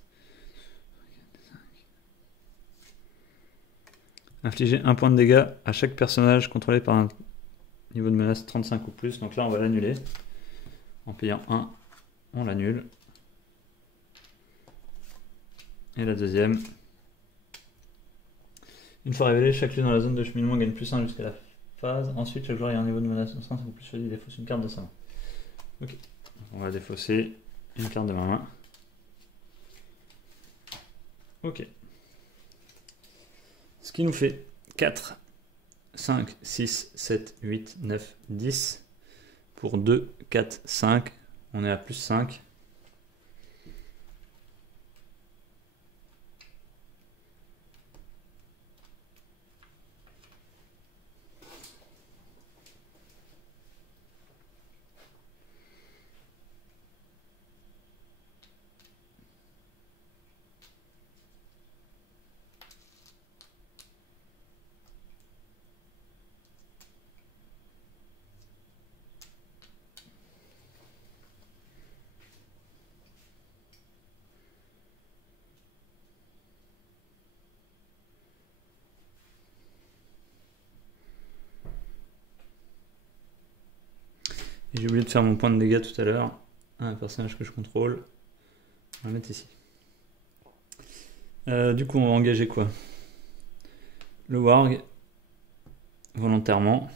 Infliger un point de dégâts à chaque personnage contrôlé par un niveau de menace 35 ou plus. Donc là on va l'annuler. En payant 1, on l'annule. Et la deuxième. Une fois révélé, chaque lieu dans la zone de cheminement gagne plus 1 jusqu'à la phase. Ensuite, chaque joueur ayant un niveau de menace de 35 ou plus choisit défausse une carte de sa main. Ok. On va défausser une carte de ma main. Ok. Ce qui nous fait 4, 5, 6, 7, 8, 9, 10. Pour 2, 4, 5. On est à plus 5. J'ai oublié de faire mon point de dégâts tout à l'heure. Un personnage que je contrôle. On va le mettre ici. Du coup, on va engager quoi? Le Warg. Volontairement.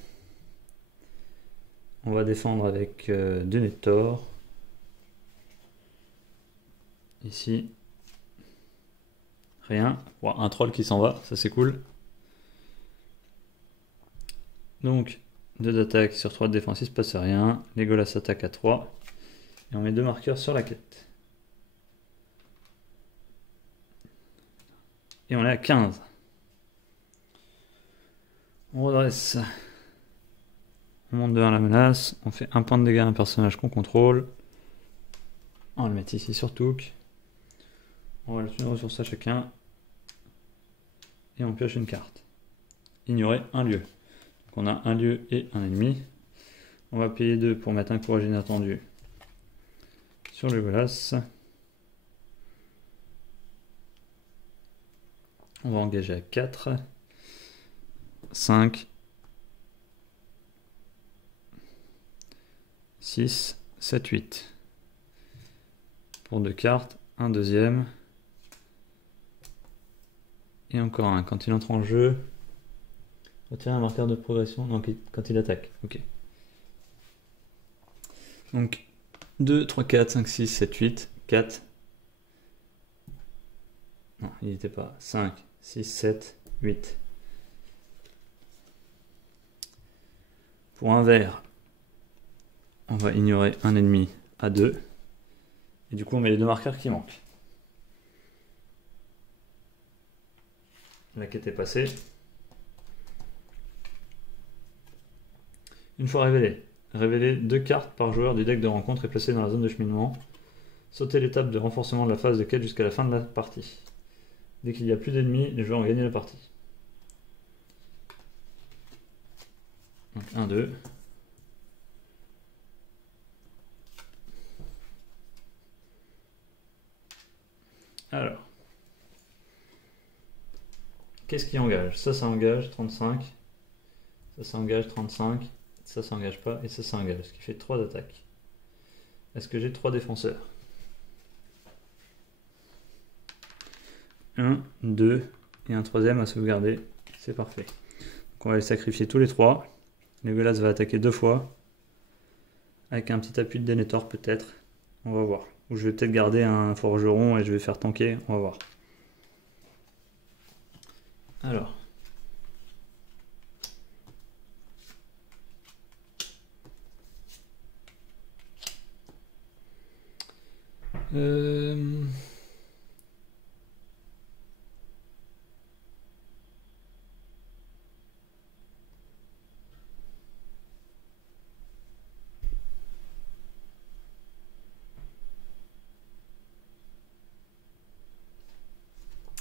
On va défendre avec Denethor. Ici. Rien. Wow, un troll qui s'en va, ça c'est cool. Donc, 2 d'attaque sur 3 de défense, il se passe rien. Legolas attaque à 3. Et on met 2 marqueurs sur la quête. Et on est à 15. On redresse. On monte de 1 la menace. On fait un point de dégâts à un personnage qu'on contrôle. On va le mettre ici sur Touk. On va une ressource à chacun. Et on pioche une carte. Ignorer un lieu. Donc on a un lieu et un ennemi. On va payer 2 pour mettre un courage inattendu sur le Legolas. On va engager à 4. 5. 6, 7, 8. Pour 2 cartes, un deuxième. Et encore un. Quand il entre en jeu, retirer un marqueur de progression. Non, quand il attaque. Ok. Donc 2, 3, 4, 5, 6, 7, 8, 4. Non, il n'était pas. 5, 6, 7, 8. Pour un vert, on va ignorer un ennemi à 2. Et du coup, on met les 2 marqueurs qui manquent. La quête est passée. Une fois révélé, révélez 2 cartes par joueur du deck de rencontre et placez dans la zone de cheminement. Sautez l'étape de renforcement de la phase de quête jusqu'à la fin de la partie. Dès qu'il n'y a plus d'ennemis, les joueurs ont gagné la partie. Donc 1, 2. Alors, qu'est-ce qui engage? Ça engage 35. Ça engage 35. Ça engage pas. Et ça engage. Ce qui fait 3 attaques. Est-ce que j'ai 3 défenseurs? 1, 2 et un troisième à sauvegarder. C'est parfait. Donc on va les sacrifier tous les 3. Legolas va attaquer 2 fois. Avec un petit appui de Denethor peut-être. On va voir. Ou je vais peut-être garder un forgeron et je vais faire tanker. On va voir. Alors.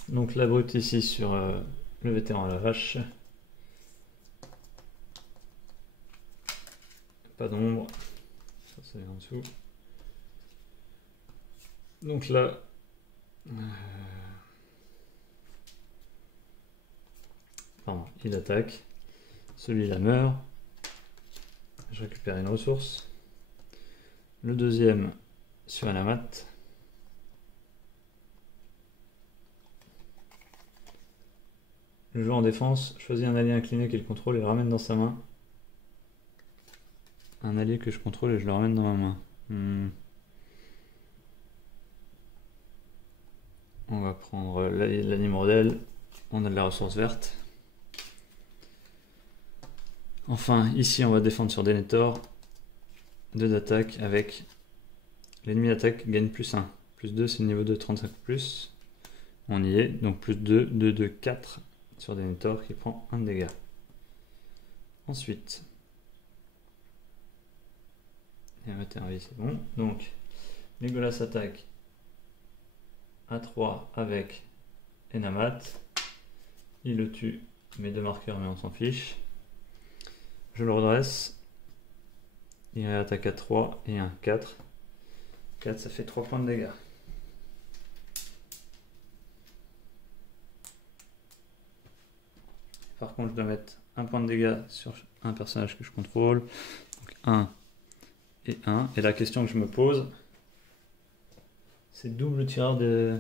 Donc la brute ici sur le vétéran à la vache. Pas d'ombre. Ça c'est en dessous. Donc là... Pardon, il attaque. Celui-là meurt. Je récupère une ressource. Le deuxième sur Anamat. Le joueur en défense choisit un allié incliné qu'il contrôle et le ramène dans sa main. Un allié que je contrôle et je le ramène dans ma main. On va prendre l'animordelle. On a de la ressource verte. Enfin, ici on va défendre sur Denethor. 2 d'attaque avec l'ennemi d'attaque gagne plus 1. Plus 2 c'est le niveau de 35+. On y est, donc plus 2, 2, 2, 4 sur Denethor qui prend 1 de dégâts. Ensuite, c'est bon. Donc, Legolas attaque à 3 avec Enamat. Il le tue, mes 2 marqueurs, mais on s'en fiche. Je le redresse. Il attaque à 3 et un 4. 4, ça fait 3 points de dégâts. Par contre, je dois mettre un point de dégâts sur un personnage que je contrôle. Donc 1 et 1. Et la question que je me pose, c'est double tireur de...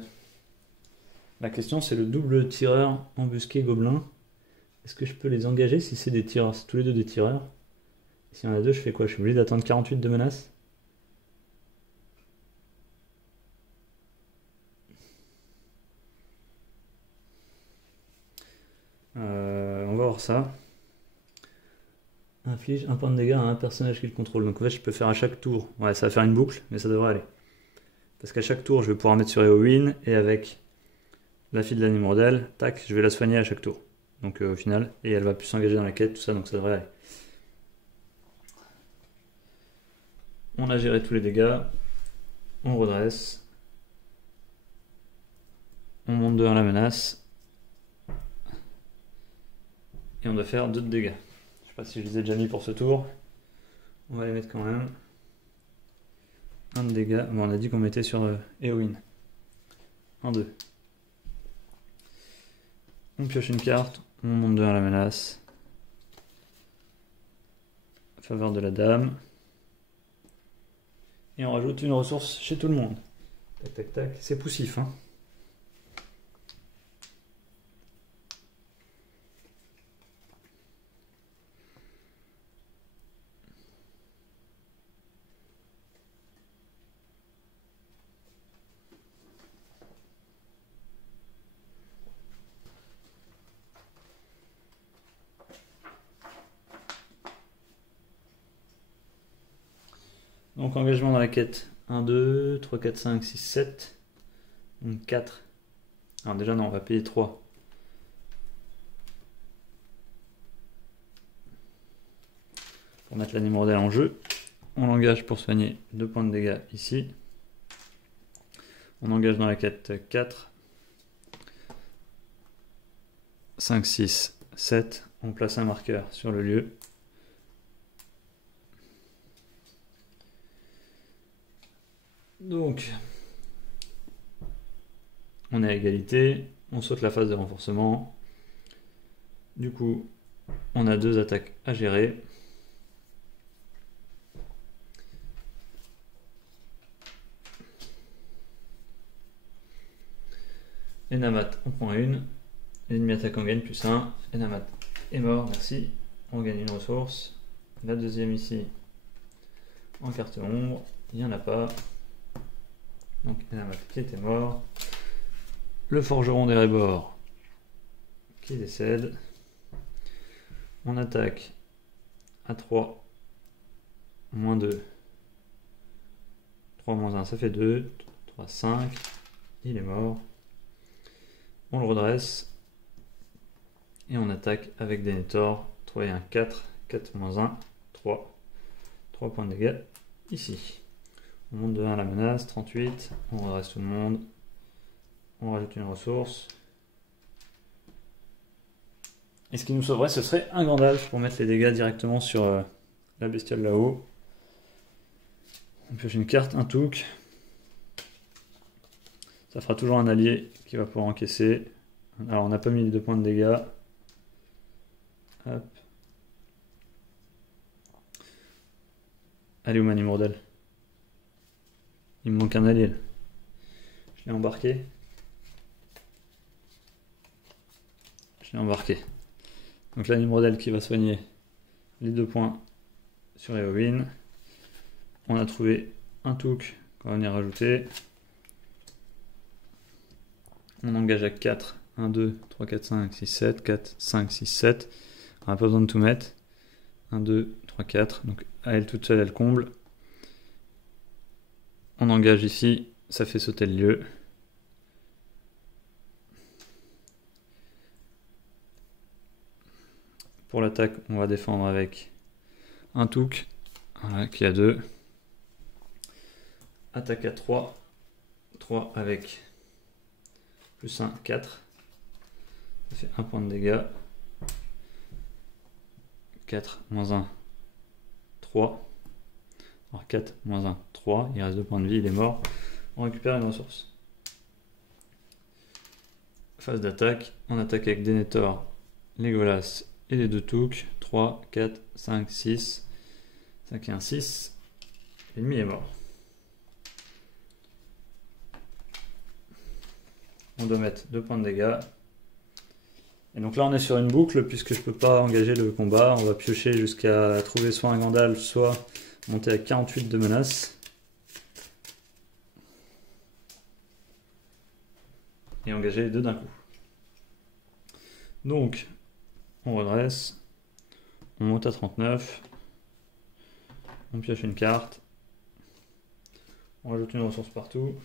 La question, c'est le double tireur embusqué gobelin. Est-ce que je peux les engager si c'est des tireurs? C'est tous les deux des tireurs. Si on a 2, je fais quoi? Je suis obligé d'attendre 48 de menace? On va voir ça. Inflige un point de dégâts à un personnage qu'il contrôle. Donc en fait, je peux faire à chaque tour. Ouais, ça va faire une boucle, mais ça devrait aller. Parce qu'à chaque tour, je vais pouvoir mettre sur Éowyn, et avec la fille de l'animordelle, tac, je vais la soigner à chaque tour. Donc au final, et elle va plus s'engager dans la quête, tout ça, donc ça devrait aller. On a géré tous les dégâts. On redresse. On monte 2 à la menace. Et on doit faire 2 de dégâts. Je sais pas si je les ai déjà mis pour ce tour. On va les mettre quand même. 1 de dégâts. Bon, on a dit qu'on mettait sur Éowyn. 1, 2. On pioche une carte. On monte 2 à la menace. A faveur de la dame. Et on rajoute une ressource chez tout le monde. Tac, tac, tac. C'est poussif, hein. Donc engagement dans la quête. 1, 2, 3, 4, 5, 6, 7. Donc 4. Alors déjà non, on va payer 3. Pour mettre l'animordelle en jeu. On l'engage pour soigner 2 points de dégâts ici. On engage dans la quête 4. 5, 6, 7. On place un marqueur sur le lieu. Donc, On est à égalité, on saute la phase de renforcement. Du coup, on a 2 attaques à gérer. Enamat, on prend une. L'ennemi attaquant gagne +1. Enamat est mort, merci. On gagne une ressource. La deuxième ici, en carte ombre, il n'y en a pas. Donc Enamat qui était mort. Le forgeron des Rébors qui décède. On attaque à 3, moins 2. 3 moins 1, ça fait 2. 3, 5. Il est mort. On le redresse. Et on attaque avec Denethor. 3 et 1, 4. 4 moins 1, 3. 3 points de dégâts ici. On monte de 1 la menace. 38. On redresse tout le monde. On rajoute une ressource. Et ce qui nous sauverait, ce serait un Gandalf pour mettre les dégâts directement sur la bestiole là-haut. On pioche une carte, un Touk. Ça fera toujours un allié qui va pouvoir encaisser. Alors on n'a pas mis les 2 points de dégâts. Hop. Allez où Manimordel? Il me manque un allié. Je l'ai embarqué. Je l'ai embarqué. Donc là, Nimrodel qui va soigner les 2 points sur Eowyn. On a trouvé un Touk qu'on va venir rajouter. On engage à 4. 1, 2, 3, 4, 5, 6, 7. 4, 5, 6, 7. On n'a pas besoin de tout mettre. 1, 2, 3, 4. Donc à elle toute seule, elle comble. On engage ici. Ça fait sauter le lieu. Pour l'attaque, on va défendre avec un Touk, voilà, qui a 2. Attaque à 3. 3 avec +1, 4. Ça fait 1 point de dégâts. 4 moins 1, 3. Alors 4 moins 1, 3. Il reste 2 points de vie, il est mort. On récupère une ressource. Phase d'attaque, on attaque avec Denethor, Legolas et les 2 Touk. 3, 4, 5, 6. 5 et 1, 6. L'ennemi est mort. On doit mettre 2 points de dégâts. Et donc là on est sur une boucle puisque je peux pas engager le combat. On va piocher jusqu'à trouver soit un Gandalf, soit monter à 48 de menace. Et engager les 2 d'un coup. Donc on redresse. On monte à 39. On pioche une carte. On rajoute une ressource partout.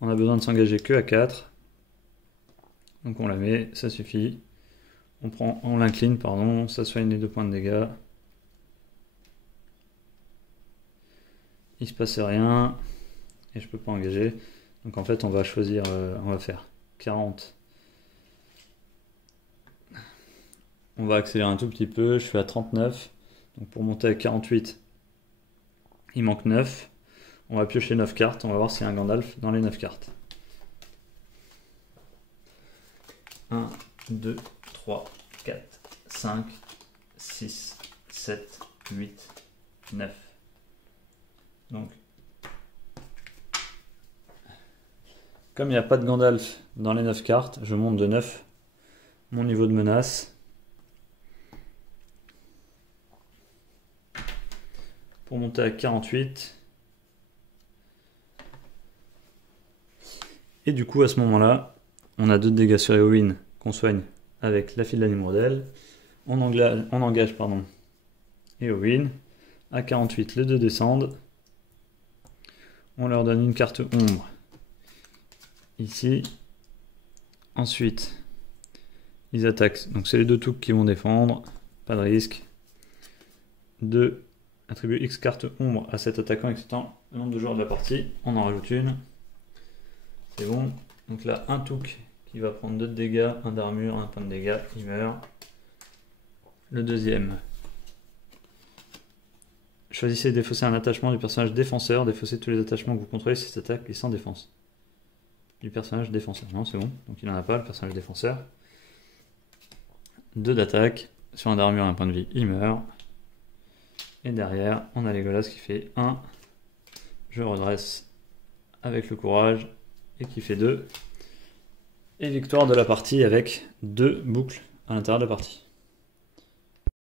On a besoin de s'engager que à 4. Donc on la met, ça suffit. On l'incline, pardon, ça soigne les 2 points de dégâts. Il se passe rien. Et je peux pas engager. Donc en fait on va choisir, on va faire 40. On va accélérer un tout petit peu, je suis à 39. Donc pour monter à 48, il manque 9. On va piocher 9 cartes, on va voir s'il y a un Gandalf dans les 9 cartes. 1, 2, 3, 4, 5, 6, 7, 8, 9. Donc, comme il n'y a pas de Gandalf dans les 9 cartes, je monte de 9 mon niveau de menace. Pour monter à 48. Et du coup, à ce moment-là, on a 2 dégâts sur Eowyn qu'on soigne avec la file d'Animrodel. On engage Eowyn. À 48, les 2 descendent. On leur donne une carte ombre ici. Ensuite, ils attaquent. Donc c'est les 2 Touks qui vont défendre. Pas de risque. 2. Attribue X carte ombre à cet attaquant excitant le nombre de joueurs de la partie. On en rajoute une. C'est bon. Donc là, un Touk qui va prendre 2 de dégâts, 1 d'armure, 1 point de dégâts, il meurt. Le deuxième, Choisissez de défausser un attachement du personnage défenseur. Défaussez tous les attachements que vous contrôlez si cette attaque est sans défense. Du personnage défenseur. Non, c'est bon. Donc il n'en a pas, le personnage défenseur. 2 d'attaque. Sur un d'armure et un point de vie, il meurt. Et derrière, on a Legolas qui fait 1. Je redresse avec le courage. Et qui fait 2. Et victoire de la partie avec 2 boucles à l'intérieur de la partie.